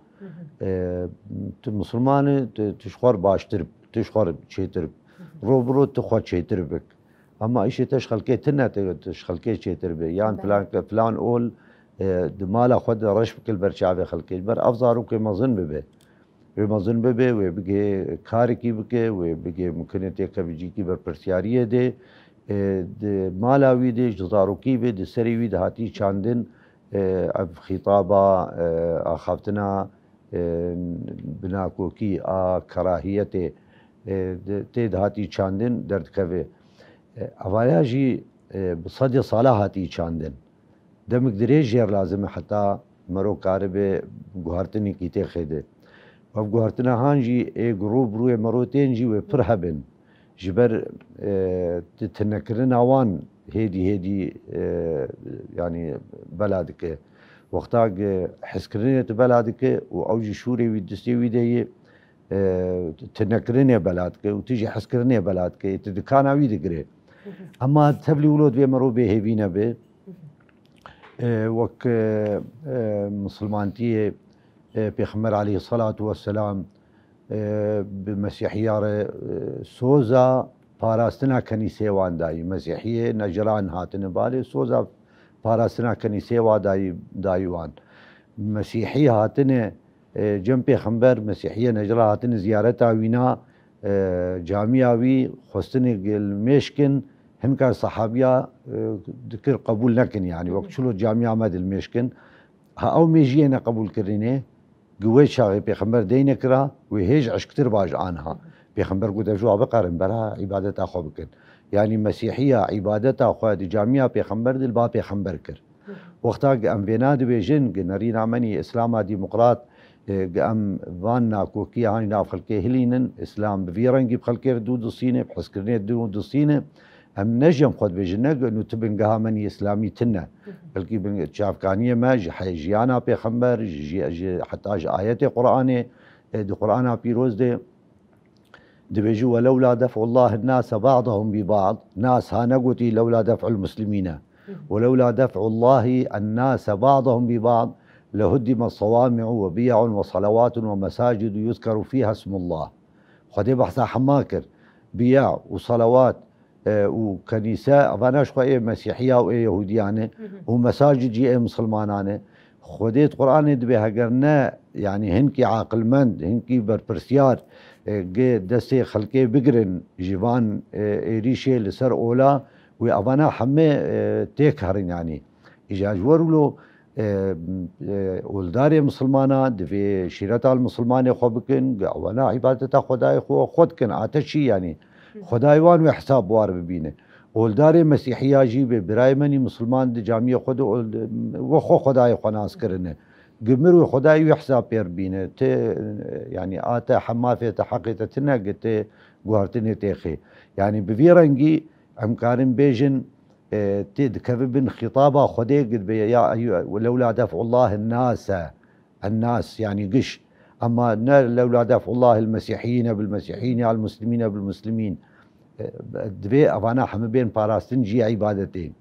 مسلمان تشخور باشتر تشخور شيتر روبرو تخوت شيتر بك اما ايش تشخلكي تنا تشخلكي شيتر بي يعني فلان اول دمالا خد رش بكل برشعبي خلقي بر افزاروكي مظن ببي ومظن ببي وبقي كاركي بكي وبقي ممكن تيكا بيجيكي بربرسياريه دي مالاوي دي جزاروكي بي دي سريوي ده هاتي چاندن اف خطابا اخافتنا بناكوكي كراهيتي تيد هاتي چاندن درد كوي اوايا جي بصدي صالح هاتي چاندن دمك دريج جير لازم حتى مرو كاربه گوهرتني كيتي خيده وگوهرتنا هانجي اي جروب روي مروتين جي وبرهبن جبر تتنكرن اوان هيدي يعني بلادك وقتاق حسكرنية بلادك واوجي شوري ويدستي ويدي تنكرنية بلادك وتيجي حسكرنية بلادك تدكانا ويدقري اما تبلي ولود بيمرو بي هيبينا بي وك مسلمانتي بيخمر عليه الصلاة والسلام بمسيحية سوزا باراستنا كنيسة وان داي مسيحية نجران هاتن بالي سوزا باراستنا كنيسة وان دايوان مسيحية هاتن جنب خمبر مسيحية نجرا هاتن زيارتا وينا جامعة وي خستن المشكن هنكار صحابيا ذكر قبول لكن يعني وقت شلو جامعة مد المشكن ها او ميجينا قبول كرينه قوي شاغي بيخمبر دينكرا وهيج عش كتير باج عنها بيخمبر قد شو بقارن برا عبادة اخو بكن يعني مسيحية عبادة اخو دي جامعة بيخمبر دي الباب بيخمبر كر وقتا ام بيناد بيجن نرينا مني اسلام ديمقراط ام فانا كوكي هاني ناف خلكي هلينن اسلام بفيرنجي بخلكي دود الصينه بحسكرني دود الصينه ام نجم خد بجنق انه تبنقها مني اسلامي تنا بلكي بن شاف كانيه ما جيانا بيخمبر حتى ايات قراني دي قرانا بيروز دي بيجوا ولولا دفع الله الناس بعضهم ببعض ناس هانقوتي لولا دفع المسلمين ولولا دفع الله الناس بعضهم ببعض لهدم الصوامع وبيع وصلوات ومساجد يذكر فيها اسم الله خدي بحثا حماكر بيع وصلوات وكنيسة فاناش خو مسيحية و يهوديانة ومساجد جي مسلمانانة خديت قرآن دبيها قرنا يعني هنكي عاقل مند هنكي بربرسيار دستي خلقي بقرن جيفان ريشي لسر أولا وأفانا حمي تيكهرن يعني إجاج ورلو ولداري مسلمانا دفي شيرتا المسلمانة خو بكن وانا عبادتا خداي خو خدكن عاتشي يعني خداي وان وحساب وار ببينه ولداري مسيحية جيبه براي مني مسلمان دي جامعة خد وخو خداي خو ناس كرنه قمروا خداي وحساب بير بينه يعني آتا حمافة تحقيقة تنقت قوارتني تيخي يعني بفيرنجي امكارن بيجن تذكر خطابه خدي قد يا أيها ولولا دفع الله الناس يعني قش اما لولا دفع الله المسيحيين بالمسيحيين على المسلمين بالمسلمين دبي افانا حم بين باراستن جي عبادتين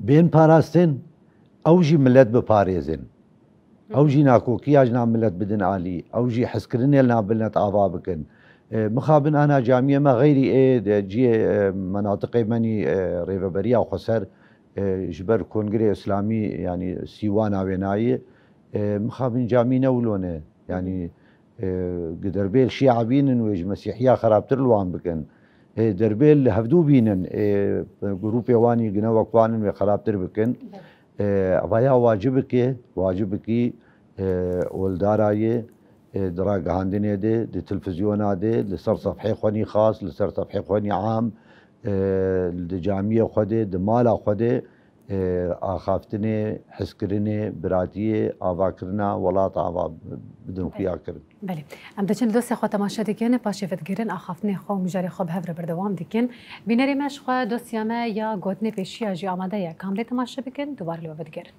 بين باراستن اوجي ملت بباريزن اوجي ناكو كياجنا ملت بدن عالي اوجي حسكرني لنا بلنت افابكن مخابن انا جامعه ما غيري جي مناطق مني ريفابريا وخسر جبر كونغري اسلامي يعني سيوانا ويناي مخابن جامعه ولونه يعني قدربيل شيعبين ويج مسيحيه خرابتر لوان بكن دربيل هفدو بينن جروب يواني جنوا قوانن وخرابتر بكن افايا واجبك ولداراي دراج هاندني دي تلفزيون دي لسر صفحي خوني خاص لسر صفحي خوني عام الجامعة خدي دمالا خدي آخافتني حسكرني براتية آواكرنا ولا طعوا بدون خياكرن. بله ام دچن دوست خو تماشا دیکن پاشه فتگیرن آخافنی خو مجاری خو به هفر بردوام دیکن بینری مش خو دوستیامه یا گوتنی پیشی جی آماده یا کامل تماشا بکن دوباره لو فتگیرن.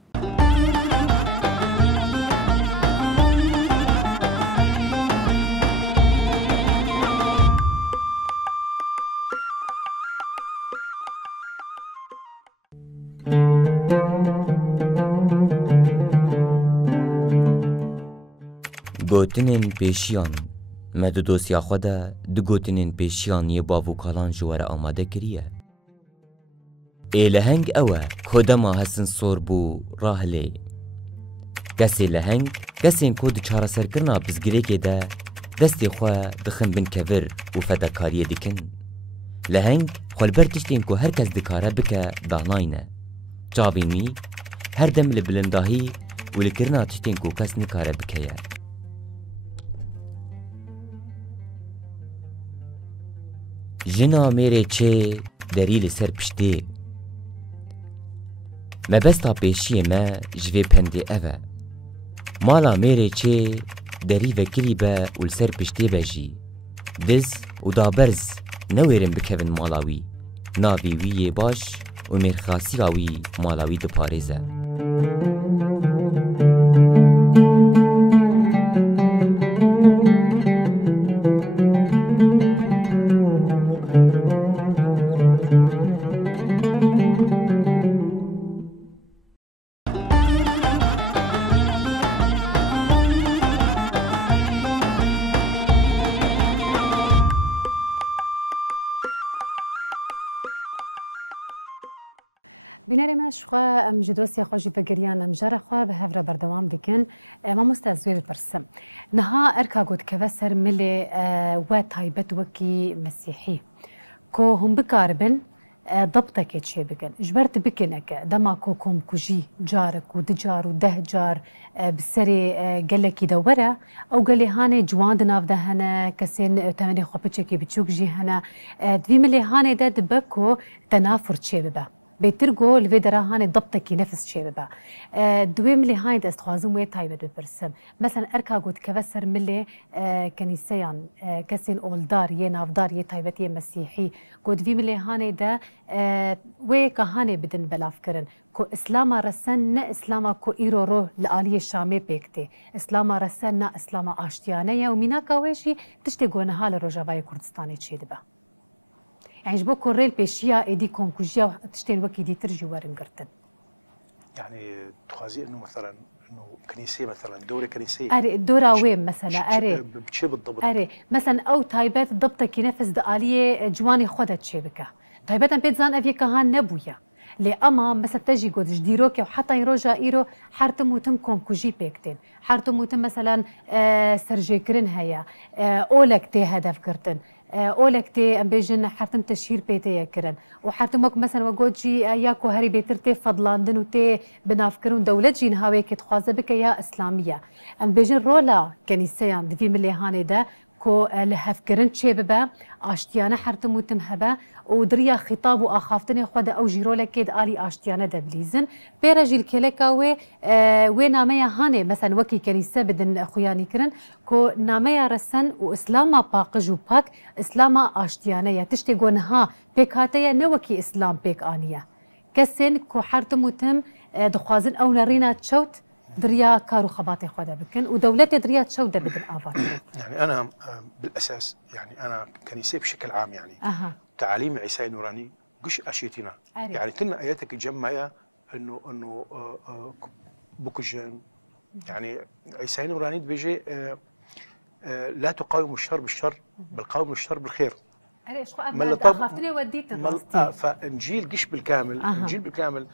گوتنین پیشیان مدو دوسیا خدا دو گوتنین پیشیان یه باو کالان جواره آماده کریه لهنگ اوه کدما هستن صور بو راه لی کسی لهنگ کسی کود چاره سرکرنا بزگیره که ده دستی خواه دخن بن کور و فدکاریه دیکن لهنگ خلبر تشتین که هر کس دکاره بکه داناینه جاوینی هر دم لبلنداهی و لکرنا تشتین که کس نکاره بکه جنا میره چه دریل سر پشتی مبستا پیشی ما جوی پنده اوه مالا میره چه دری وکلی با ول سر پشتی بجی دز و دابرز نویرم بکوین مالاوی ناوی وی باش و میرخاسی آوی مالاوی دو پارزه بینری مش خو ام جدوسی خوشی فگریان ام جره خو به هفره بردوام دیکن ما مستعزوی بپرسم نها ارکا گود که سر ملی و تایبت وکی مسیحی کو هم بکاربن ضبطك تشي بكن جبرت بكنك دما كوكم كوجي جارك ودجار وده جار بالسري قال لك يدوره او قال لي هاني جوان دناف ده هنا كسين تمني خوبتشكي بتشوك جي هنا دوي ملي هاني ده دبكو تنافر تشي ببا بيترجو الفيدرا هاني ضبطك نفس شيء ببا دويم اللي هاي استخازم ويا تايبت ببرسم مثلا اركا قد كفسر ملي كنيسيان كسين اولدار يه نافدار يه تايبت يه مسيحي قد في ملي هاني ده وي كهاني بدن بلافكرن كو اسلاما رسن نا اسلاما كو ايرو رو لآلية الشامي بيكتي اسلاما رسن نا اسلاما اشتيانية وميناكا ويشي تشتي قونها لروجافاي كردستاني تشي دبا يعني جبو كوريل بيشيا ايدي كونكوجيا تشتين وكي دي ترجي ورنقرتن يعني تخازي انه مثلا انه كنيسيه مثلا دوره كنيسيه اري الدوره وين مثلا اري بشي بالضبط اري مثلا او تايبات ضبطك نفس داليه جواني خدت شبكه تايبات بيت زان افي كهان نبويا لي اما مثلا تجي قد جديروكي وحتى يروجا ايرو حارتم وتم كونكوجي بيكتين حارتم وتم مثلا سرجيكرن هيا اولك تي هدف كرتن اولك تي ام بيجن حرتم تشهير بيتي كرن وحرتمك مثلا وجوجي ياكو هري بيترتي فضلاندن وتي بنافكرون دولة جين هاوي كي تخازه بك يا اسلاميه ام بيجن رولا كنيسيان دفي ملي هاني ده كو لهفكرن شبابا اشتيانه حرتم وتمهبه ودريا خطاب واخافتني خدا او جيرولا كيد الي اشتيانه دبليزن بيرجي الكلكاوي ويناميا هاني مثلا وكي كنيسه بدن اخوياني كرن كو ناميا رسن واسلاما باقج وباك اسلاما اشتيانه تشتي قونها بيك هاتيا نوكي اسلام بيك انيه كسن كو حرتم وتم دخوازن او نرينا تشوت دريا كارو خباطي خدا بكن ودولتي دريا تشوت بدن افات يعني انا بالاساس يعني انا كنيسه بشكل عام يعني تعاليم عيسى نوراني قش اشيتنا يعني تنا اياتك جمعيه انه بوكجن يعني عيسى نوراني بيجي لا تقاوم الشر بالشر بل قاوم الشر بالخير. ايش خو خافتني وديت فانجيل قش بالكامل انجيل بالكامل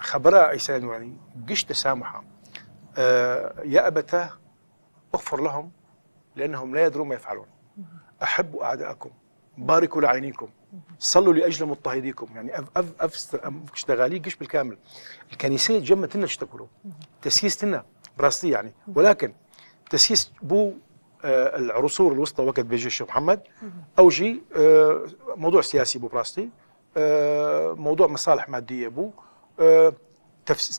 خبرها عيسى نوراني قش تسامحه يا ابتاه اغفر لهم لانهم لا يدرون ما يفعلون احبوا اعداءكم باركوا لعينيكم صلوا لاجل مضطهديكم يعني اشتغالي قش بالكامل. الكنيسه جمت لنا اشتكلوا تسييس لنا براستي يعني ولكن تسييس بو العصور الوسطى وقت بيجي الشيخ محمد او جي موضوع سياسي بو براستي موضوع مصالح ماديه بو،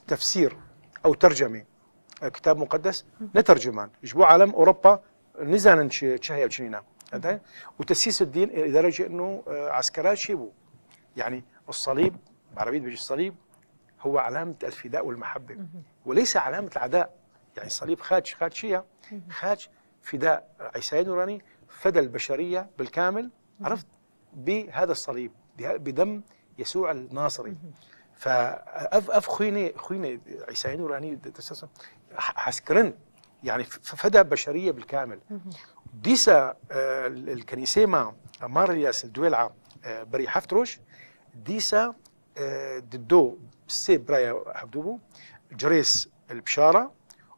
تفسير او ترجمه كتاب مقدس نترجمان يجبو عالم اوروبا نزان شهيه وشنينا وتسييس الدين الى درجه انه عسكرات شيبو يعني الصليب بعربيه بيجي الصليب هو علامه الفداء والمحبه وليس علامه العداء. يعني الصليب خاج شيء، خاج فداء. عيسى نوراني فدى البشريه بالكامل، عرفت، بهذا الصليب، بدم يسوع الناصري. فاف خويني عيسى نوراني عسكرن يعني فدى بشريه بالكامل. ديسا الكنيسه مع مارياس الدويلعه بري حفتروش ديسا ددو سي برايا حبدوبو جريس البشاره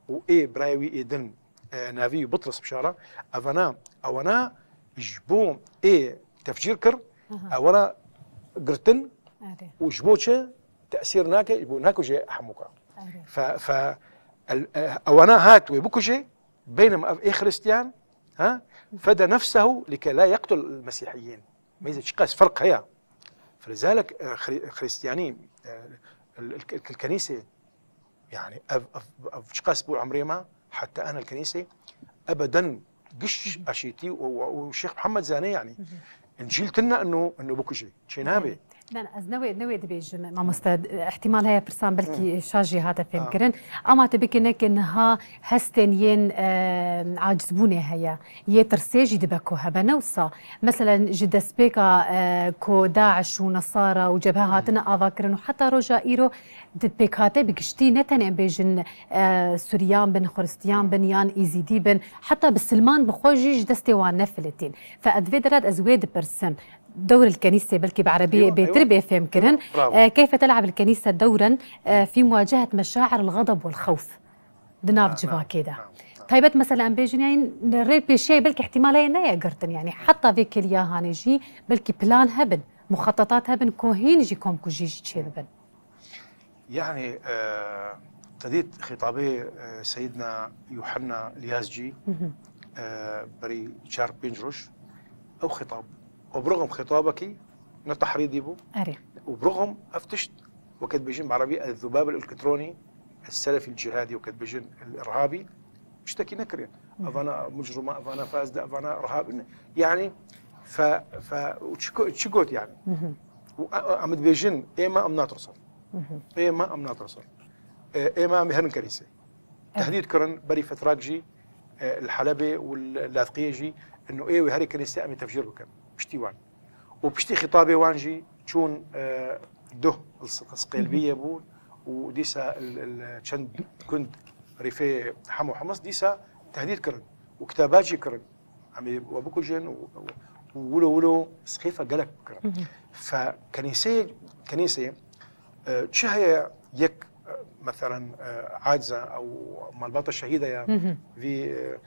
واي برايوي ايدن نافي بطرس بشاره اونا جبو اي تفجير كر اونا قرتن وجبوشه تاثير ناكي جبو ناكو جي حموكا ف اونا هات ويبوكوجي بينما اي خريستيان فدى نفسه لكي لا يقتل المسيحيين. ميزه شقاس فرق هي. فلذلك خريستيانين الكنيسه يعني شقاس بو عمري ما حتى انا الكنيسه ابدا قش اشيتي والشيخ محمد زاني يعني انجيلتنا انه بوكوجي شينابي لا از نوي دبيج ما مستد احتمال هي برسان بلكي شاجي هذا فكرن اما تبكنك انها هستنين عاجزبونه هي يترسيجي دبكو هبنوسا مثلا جد سبيكا كو داعش ونصارى وجبهه هاتنا افاكرن وحتى رجا ايرو دبكاته بكشتي نتن بيجن سوريان بن خريستيان بن يان ايزيدي بن حتى بالسلمان بخوجي دستي وان نفلتين فادفيدرات ازويد برسم دور الكنيسة بلكي بعربية بتربية فهم كرن كيف تلعب الكنيسة دورا في مواجهة مشاعر الغضب والخوف دناف جفا كده. طيبت مثلا بيجن يعني نريد بشيء بلكي احتمالية نايا قرتن يعني حتى فيك الياها نجي بلكي بلان هبن مخططات هبن كوهين جيكم كوجيج تشيربن يعني ابتديت خطابي سيدنا يوحنا اليازجي بري شار بينجروش او خطاب وبرغم خطابك نتحريضي بو وبرغم افتشت وكد بيجن بعربي الذباب الالكتروني السلفي الجهادي وكد بيجن الارهابي اشتكي نكرين افانا مجرمه افانا فاسده افانا ارهاب يعني ف تشكوت يعني وعمد بيجن ايما ام ناطرصل ايما ام ناطرصل ايما مهن كنيسه تهديد كرن بري فتراك جي الحلبي واللاذقيه جي انه ايه وهري كنيسه ام تفجير بكم بشتي وان وبشتي خطابي وانجي تشون ده القلبيه بول وديسا شند كنت ريفي حمو حمص ديسا تهديد كرن وكتاباتي كرن عم وابوكو جن ولو سخيفه قلق كرن فكنيسه شهيه يك مثلا عاجزه او مالباطه الشهيده يا في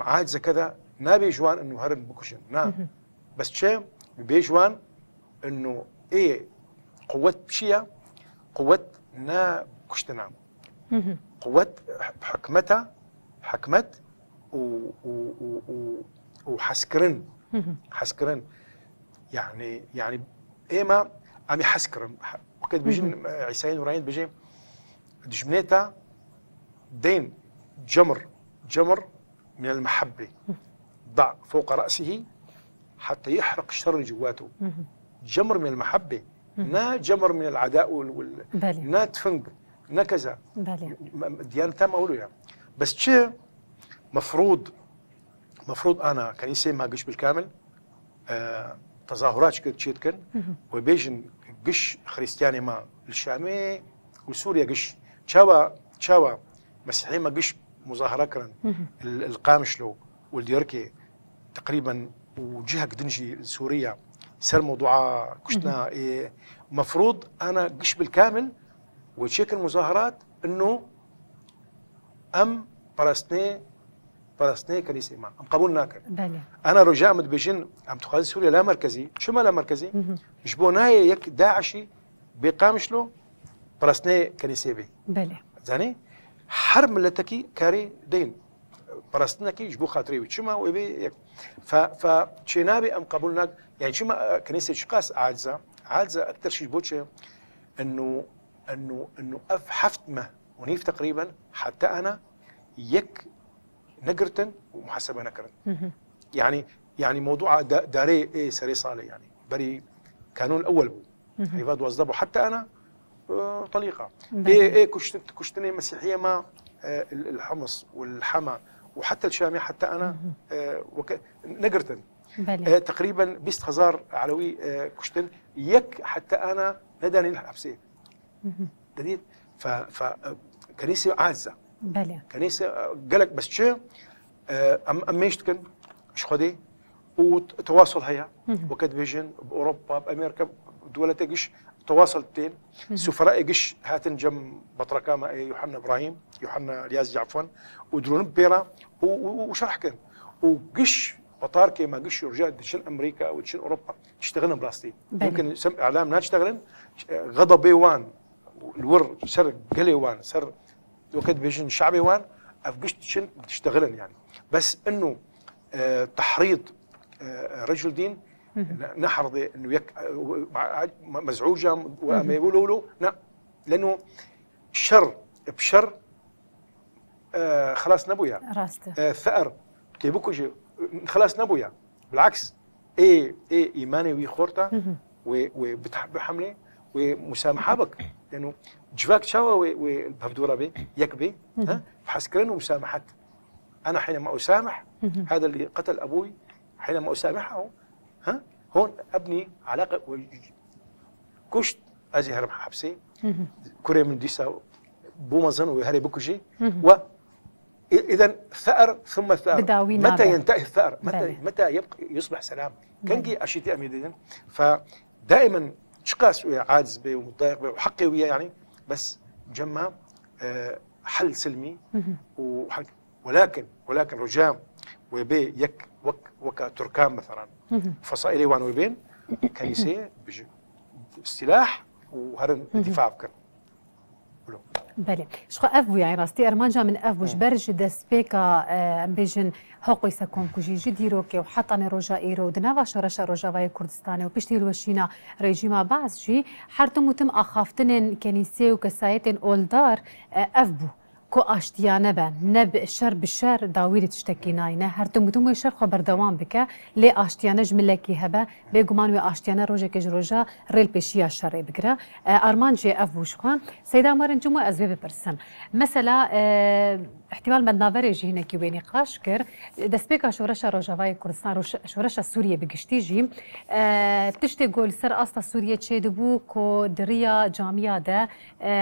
عاجزه كذا نابي جوان انه هرب بوكوشن نعم بس شيء بيجوان انه ايه قوه بشيا قوه نا كشتنا قوه حكمتها حكمت وحسكرن يعني ايما عم يحسكرن وقت بيجي عيسى نوراني بيجي دجمنيتا دين جمر من المحبه ضع فوق راسه حتى يحرق الشر اللي جواته. جمر من المحبه نا جمر من العداء نا تفنق نا كذا ديانتها ما اقوله يعني بس شيء مفروض انا كنيسه ما قش بالكامل تظاهرات شكت كن وبيجن قش خريستياني ما الشامي وسوريا قش تشاوا مسيحيين ما قش مظاهره كرن القامشلو والديركي تقريبا وجهه دنجي سوريا سر موضوع كشنا إيه مفروض انا قش بالكامل وشكل مظاهرات انه ام برستني كنيسه ما ام قبول ناكر انا رجاء مدبجن ام تخاذ سوريا لا مركزي شو ما لا مركزي جبوناي يك داعشي بقامشلو برستني كنيسه بي زاني حرب ملتكي كاري دين برستنكي جبو خاطري شما ويبي ف شينابي ام قبولناك يعني شما كنيسه شقاس عاجزه عادزة أكثر شيء بوتشي إنه أف حفتمة ونيف تقريبا حتى أنا يك نقرتن ومحسبة نكرن. يعني موضوع داري إيه سري صالي يعني بري كانون الأول بو عباد وزدبوا حتى أنا طليقة إيه كشتني مسيحية مع الحمص والحما وحتى الشامي حتى أنا نقرتن تقريبا 20,000 علوي كشتن يك حتى أنا نداني الحبسية جديد كنيسة عازة كنيسة قالك بس شو أميشتكن مش خدي وتواصل هيا وكد فيجن بأوروبا بأمريكا دولة تجيش تواصلتين سفراء جيش هاتن جم بطركامة يوحنا إبراهيم يوحنا الياز عفوا ودرون بيرا وشرح كن وجيش بطار كيما جيش يرجع تشين أمريكا وتشين أوروبا تشتغلن بلاستيك ممكن سم إعلام ناس تشتغلن غضب بيوان الور سر قليوان سر وكد فيجن شعبي وان أفجيش تشين تشتغلن يعني بس إنه تحريض رجل دين نحرض انه مزعوجه وما يقولوا له لا لانه الشر بشر خلاص نبويا ثأر تيبوكو خلاص نبويا بالعكس ايه ايماني ويخورتا وبحمله ومسامحه بك لانه جواك شاوى وبهفدورا بي يكبي فحسكرين ومسامحت انا حينما اسامح هذا اللي قتل ابوي حينما اسامحه هون ابني علاقه كشت ازي هرم حبسي كوري من ديسا بومزن وهري بكوجي و اذا ثأر ثم ثأر متى ينتهي الثأر متى يبقى يصبح سلام كان جي اشيتي اميدين فدائما شقاس ويا عاجز بي ومتضايق بي وحقي ويا يعني بس جمع حل سلمي ولكن رجام وبي يك وكا تركان مثلا فصائلي وان وبين كنيسة سلاح وهرن الدفاع بكر بله شخو أفو يعني راستي أرمانجا من أفو جبرج دسبيكا بيجن حقوق سكون كوجي جديروكي وحطني رجا إيرو دنوا شرشة رجاوي كردستاني وبيشتي الوشينا ريجيما بعض جي حرتم وتم أخافتن كنيسة وكسايتن أولدار أفبو كو آشتیانه بن نب شر بشر داویری تشتکی ناینه هر تموتم شر خبر دوام بکه لی آشتیانه جملکی هبه بگمان و آشتیانه روزه که روزا ریل پیشیا شر بگره آرمان جی افوش خوان سیدا مارن جمع ازوی بپرسن مثلا احتمال مدناوری جهنه کی بینی قاش کر دسپیکا شورش روجاوای کردستان شورش سوریه بگشتی جیم تشتی گول سر آستا سوریه چه دبو کو دریا جامعه ده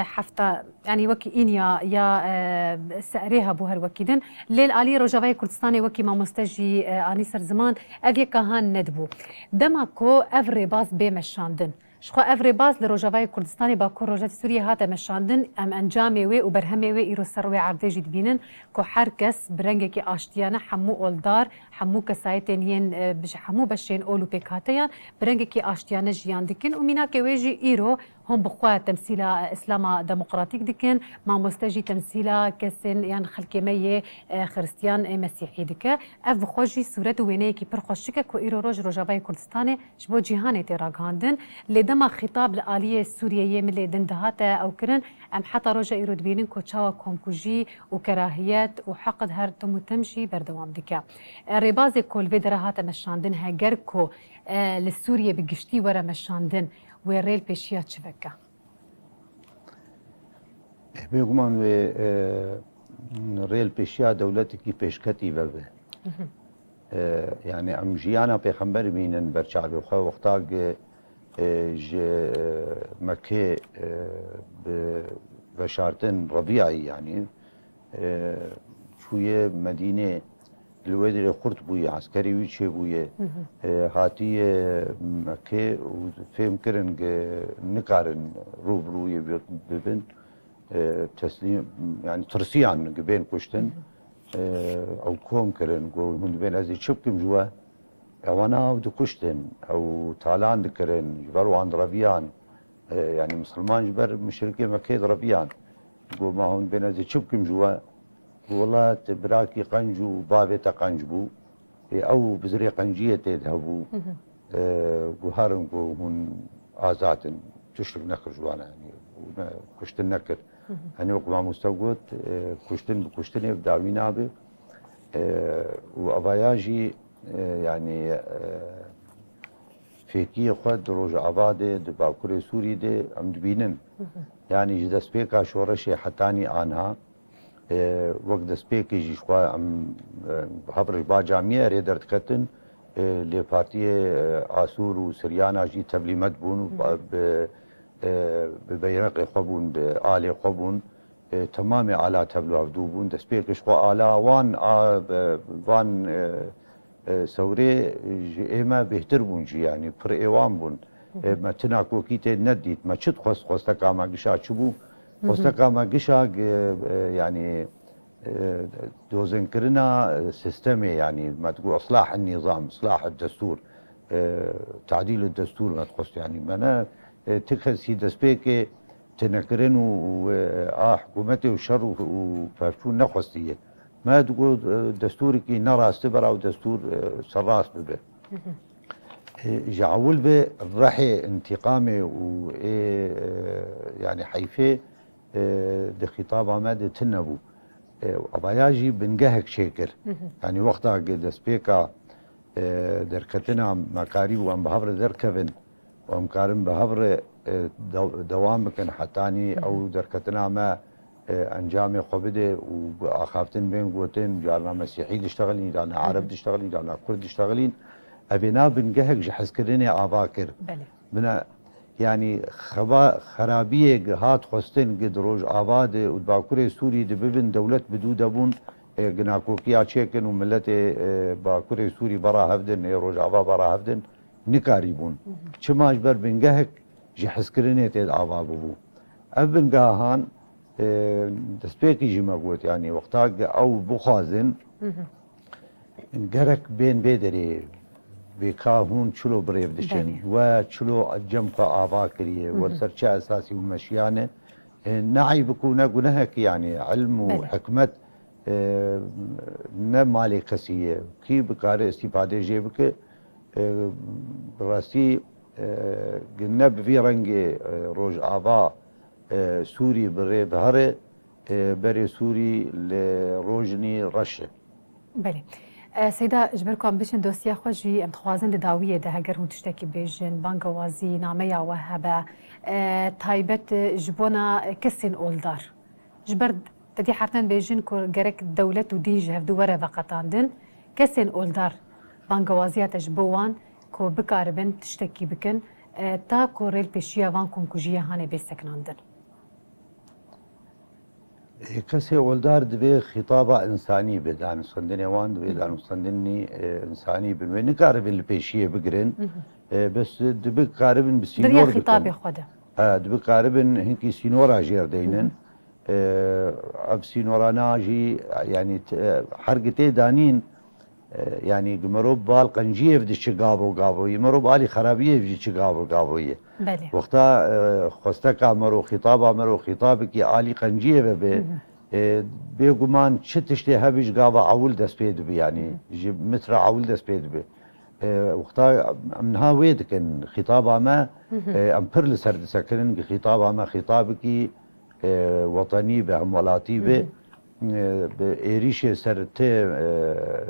حفته يعني وكي إنيا يا سعريها بوهر وكيدن ليل علي رجاوي كردستاني وكي ما مستجي آني سر زمان أفي كهان ندبو دماكو أفري باز بمشاندن شخو أفري باز لرجاوي كردستاني باكو رجات سوريا هاتا مشاندن أم أنجامي وي وبرهمي وي إيرو سروي عرضي جد بينن كو حركس برنجكي آشتيانا حمو أولدار حمو كسايتين ين حمو بشين أولو بيكاتيان برنجكي آشتيانا جيان دكن وميناكي ويجي إيرو هم بخوا تمثيلا إسلاما ديمقراطيك دكن ما مستجي تمثيلا كسن يعني خلكمية خريستيان مسيحي دكا أف بخوجي صورة وينيكي برخوشكا كو إيرو روج رجاوي كردستاني جبو جيهاني تراغاندن لدما خطاب الآلية السورية من لدن دهاتا أو كرن أم حتى روجا إيرو دبينن كو تشاوا كومكوجي وكراهيات وحقد هر تمو تمشي بردوام دكا ريبازي كول فيدرا هاتا مشاندن هاجركو للسورية بقشتي ورا مشاندن ويريل بيشيات شبكة بيقومان ريل بيشيا دولتك بيشكتي بابه يعني ام جيانا بيخمبر مينن برشعبي وخا وقتاق مكة بشارتن ربيعي يعني شوية مدينة الوادي خرط بويا عسكري ويتشي بويا هاتي مكة وفهم كرن نقارن روبروية ببن تسليم يعني ترسيان بين كشتن او كوم كرن من بين هذه شبكم جوا وانا ودو كشتن او تالان دكرن جبروا عند ربيان يعني مسلمان جبر مشركي مكة ربيان قول ما هون بين هذه شبكم جوا والله تبراكي قنجو بابي تقنجبو او بزري قنجيه تذهبوا وهرم هون آزاتن تشرك نكر جوانا يعني كشتن نكر هني وقت ما مستوجد كشتن بكشتن بداوينا به وأباياجي يعني فيكي خد روج عباده دباكوري سوري دي ام دبينن يعني جدا سبيكا شورشي حتاني آنها وقت سبيكي جي شخوا ام بحبرش با جامعه ريدرت كتن لبارتيه آسور وسريانا جي تبليمت بون ببيرق خبون بآلي خبون تمامي آلا تبلو عبدو بون دسبيكي شخوا آلا وان سوري ايما بهتر بون جي يعني پر ايوان بون ما تناكو كيته نديت ما چت خوستا ما گشا چبو خوستا ما گشا يعني دوزن كرنا سيستمي يعني ما تقول اصلاح النظام اصلاح الدستور تعديل الدستور ما تخص يعني ما تخسي دسبيك تنكرن حكومتي وشر وفاشون نخستيه ما تقول دستورك نرى استبر او دستور سراس به جعول به الرحي انتقامي و يعني حيفي دي خطابه ما دي تنبو اباياجي بنجهك شكر يعني وقتها قد سبيكا دركتنا مكاريب وام بهبر دركفن وام كارم بهبر دوام كان حتاني او دركتنا ما انجام خبده واخافتن بين قوتين جالنا مسيحي تشتغلين جالنا عرب تشتغلين جالنا كرد تشتغلين ابينا بنجهك جحس كرني افاكر بنا يعني خرابيه هات خستن قد روج اباد وباكوري سوري دبن دوله بدو دبون جناكوكيا تشيكن وملت باكوري سوري برا هفدن روج ابا برا هفدن نكاريبون شماش بر بنجهك جحس كرني تيد ابا بو ابن جاهان دسبيكي جيما قوت يعني وقتها او بخازن انقرك بين بيدري بكاهون شلو بريف دشن وشلو جمقا آفاكريه والسرشا اساسي ومشيانه نعي بكونا قنهك يعني علم وحكمة نمالي كسيه كي بكار استفاده جيبك براسي قلنا بفي رنج روج آفا سوري بري بهره بري سوري لروجني رشه بله سيدا جبركم بيشن دوسيا خوجي ام خوازن داويه ده هگر هون تشتكي بيجن بانكوازي ناميا وهبه تايبت جبونا كسين اولدار جبر تدي حرتن بيجن كو جرك الدولة وديج هفدو ورا فقطاندن كسين اولدار بانكوازيا تجبوان كو بكاربن تشتكي بكن تا كوريل بيشيا وانكم كوجيا هاني بيسكناندن كسي ولدار دبي خطابة إنساني بدان صندني وان دبي دان صندني إنساني بنوين كارب البيشية بقرن بس دبي كاربن بسينور دريا خطابي خدا دبي كاربن هنكي سينورا جير دينن اب سينورانا جي يعني حرقتي دانين يعني قمروب بال قنجيه بدي شقابو قابو يمرو بالي خرابيه بدي شقابو قابويه بله وقتا خستك مرو خطابه مرو خطابك يا الي قنجيه به بيقومان شتشتي هبش قابا عول دس بيد يعني متر عول دس بيد به وقتا منها ويدكن خطابه ما امبر لسرد سكنن خطابه ما خطابك وطني بهمولاتي به بإيريش سرت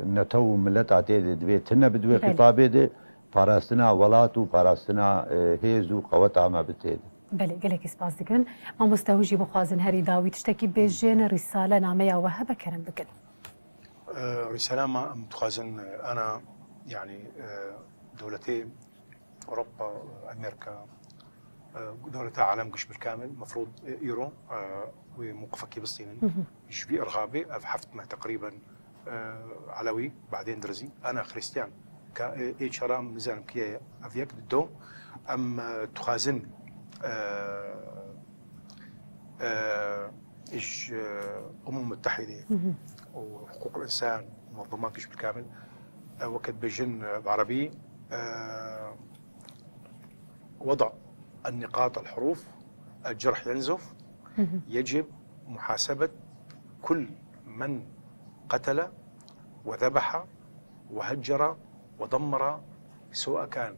نتو ملت عتيد دبي تنا بدوي خطابه ده باراستنا ولاتو باراستنا هيزو قوت عما بتيد بله قالك سباس دكن ما مستوجي بخوازن هري داوي تشتكي بيجن رسالة نامية وهبة كرم بكن رسالة ما متخازن أنا يعني دولتي أوروبا أمريكا دولة عالم قش بالكامل مفروض إيرو وموقفك بالصين يشبي إرهابي حفت ما تقريبا علوي بعدين درزي أنا خريستيان كإيشرام نزام كيا أفيك دو أم تخازن إيش متحدة وحقوق الإنسان منظمات قش بالكامل وقت بجن بعربي وضع النقاط الحروف الجرح ينزف يجب محاسبة كل من قتل وذبح وهجر ودمر سواء كان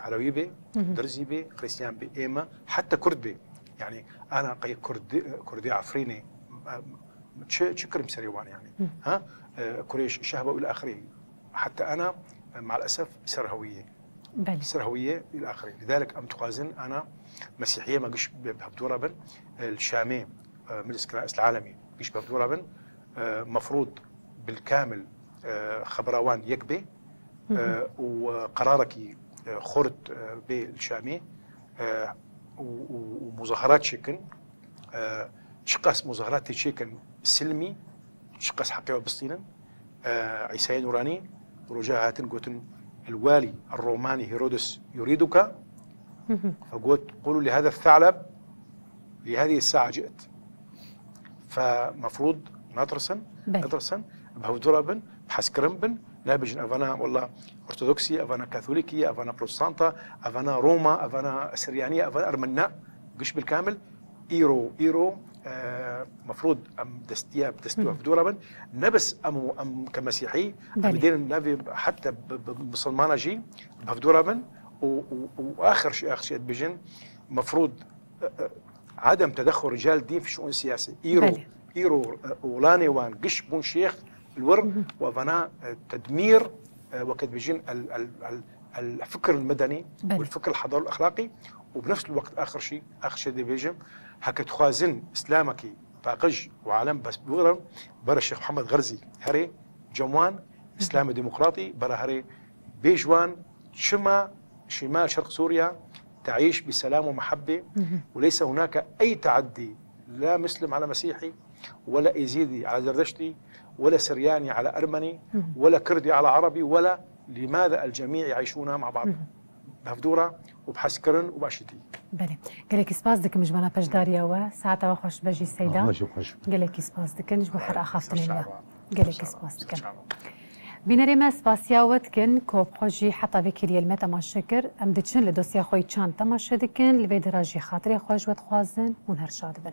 علوي بي درزي بي خريستيان بي إيما حتى كرد بي يعني أنا قي كردي عفريني شكر مسريوان يعني ها كوريش شهبة إلى آخره حتى أنا مع الأسف سرهوية سرهوية إلى آخره لذلك أم تخازن أنا مسيحية ما قش بهبدورة بن الشامي من الكنائس العالمي قش بهبدورة بن مفروض بالكامل خبراوان يكبي وقرارك خرد بالشامي ومظاهرات شكن شقاس مظاهرات شكن سلمي شقاس حقيقة بسطينا عيسى نوراني رجاءات قوتن الوالي الروماني هيرودس يريدك فقلت قولوا لهذا الثعلب لهذه الساعة جئت فمفروض نطرسن بهودورا بن بحسكرم بن نابجن أفانا والله أرثوذكسية أفانا كاثوليكية أفانا بروتستانتا أفانا روما أفانا سريانية أفانا أرمناء قش بالكامل إيرو مفروض أم دستيا بدستوا بدورا بن نبس أم كمسيحي بدين نبي حتى بمسلمانة جي بهدورا بن وآخر شيء بيجن مفروض عدم تدخل رجال الدين في الشؤون السياسية إيرو ولاني وان قش بون شيخ الور وفنا تدمير وقت بيجن الفكر المدني والفكر الحضاري الأخلاقي وبنفس الوقت آخر شيء دي بيجن هكا تخازن إسلامك باقج وعالم بس بورا برا الشيخ محمد غرزي هري جموان إسلامي ديمقراطي برا هري بيجوان شمال شرق سوريا تعيش بسلام ومحبة وليس هناك أي تعدي لا مسلم على مسيحي ولا إيزيدي على زردشتي ولا سرياني على أرمني ولا كردي على عربي ولا لماذا الجميع يعيشون مع بعض بهفدورة وبحسكرن وباشتي بله قالك سپاس دکم جوانا پشداریا و ساعتا خوش بجی سیدا قالك سپاس دکن جو حر اخافتن الله قالك سپاس دکن بینری ما سپاسیاوت کن کوب خوشی حتی بکری المتا ما شکر ام دچن لدوسیا خوی چان تماشه دکن لبی دراجی خاطری خوش ود خوازن ون هر شاد بن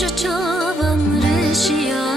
Że czołem rysia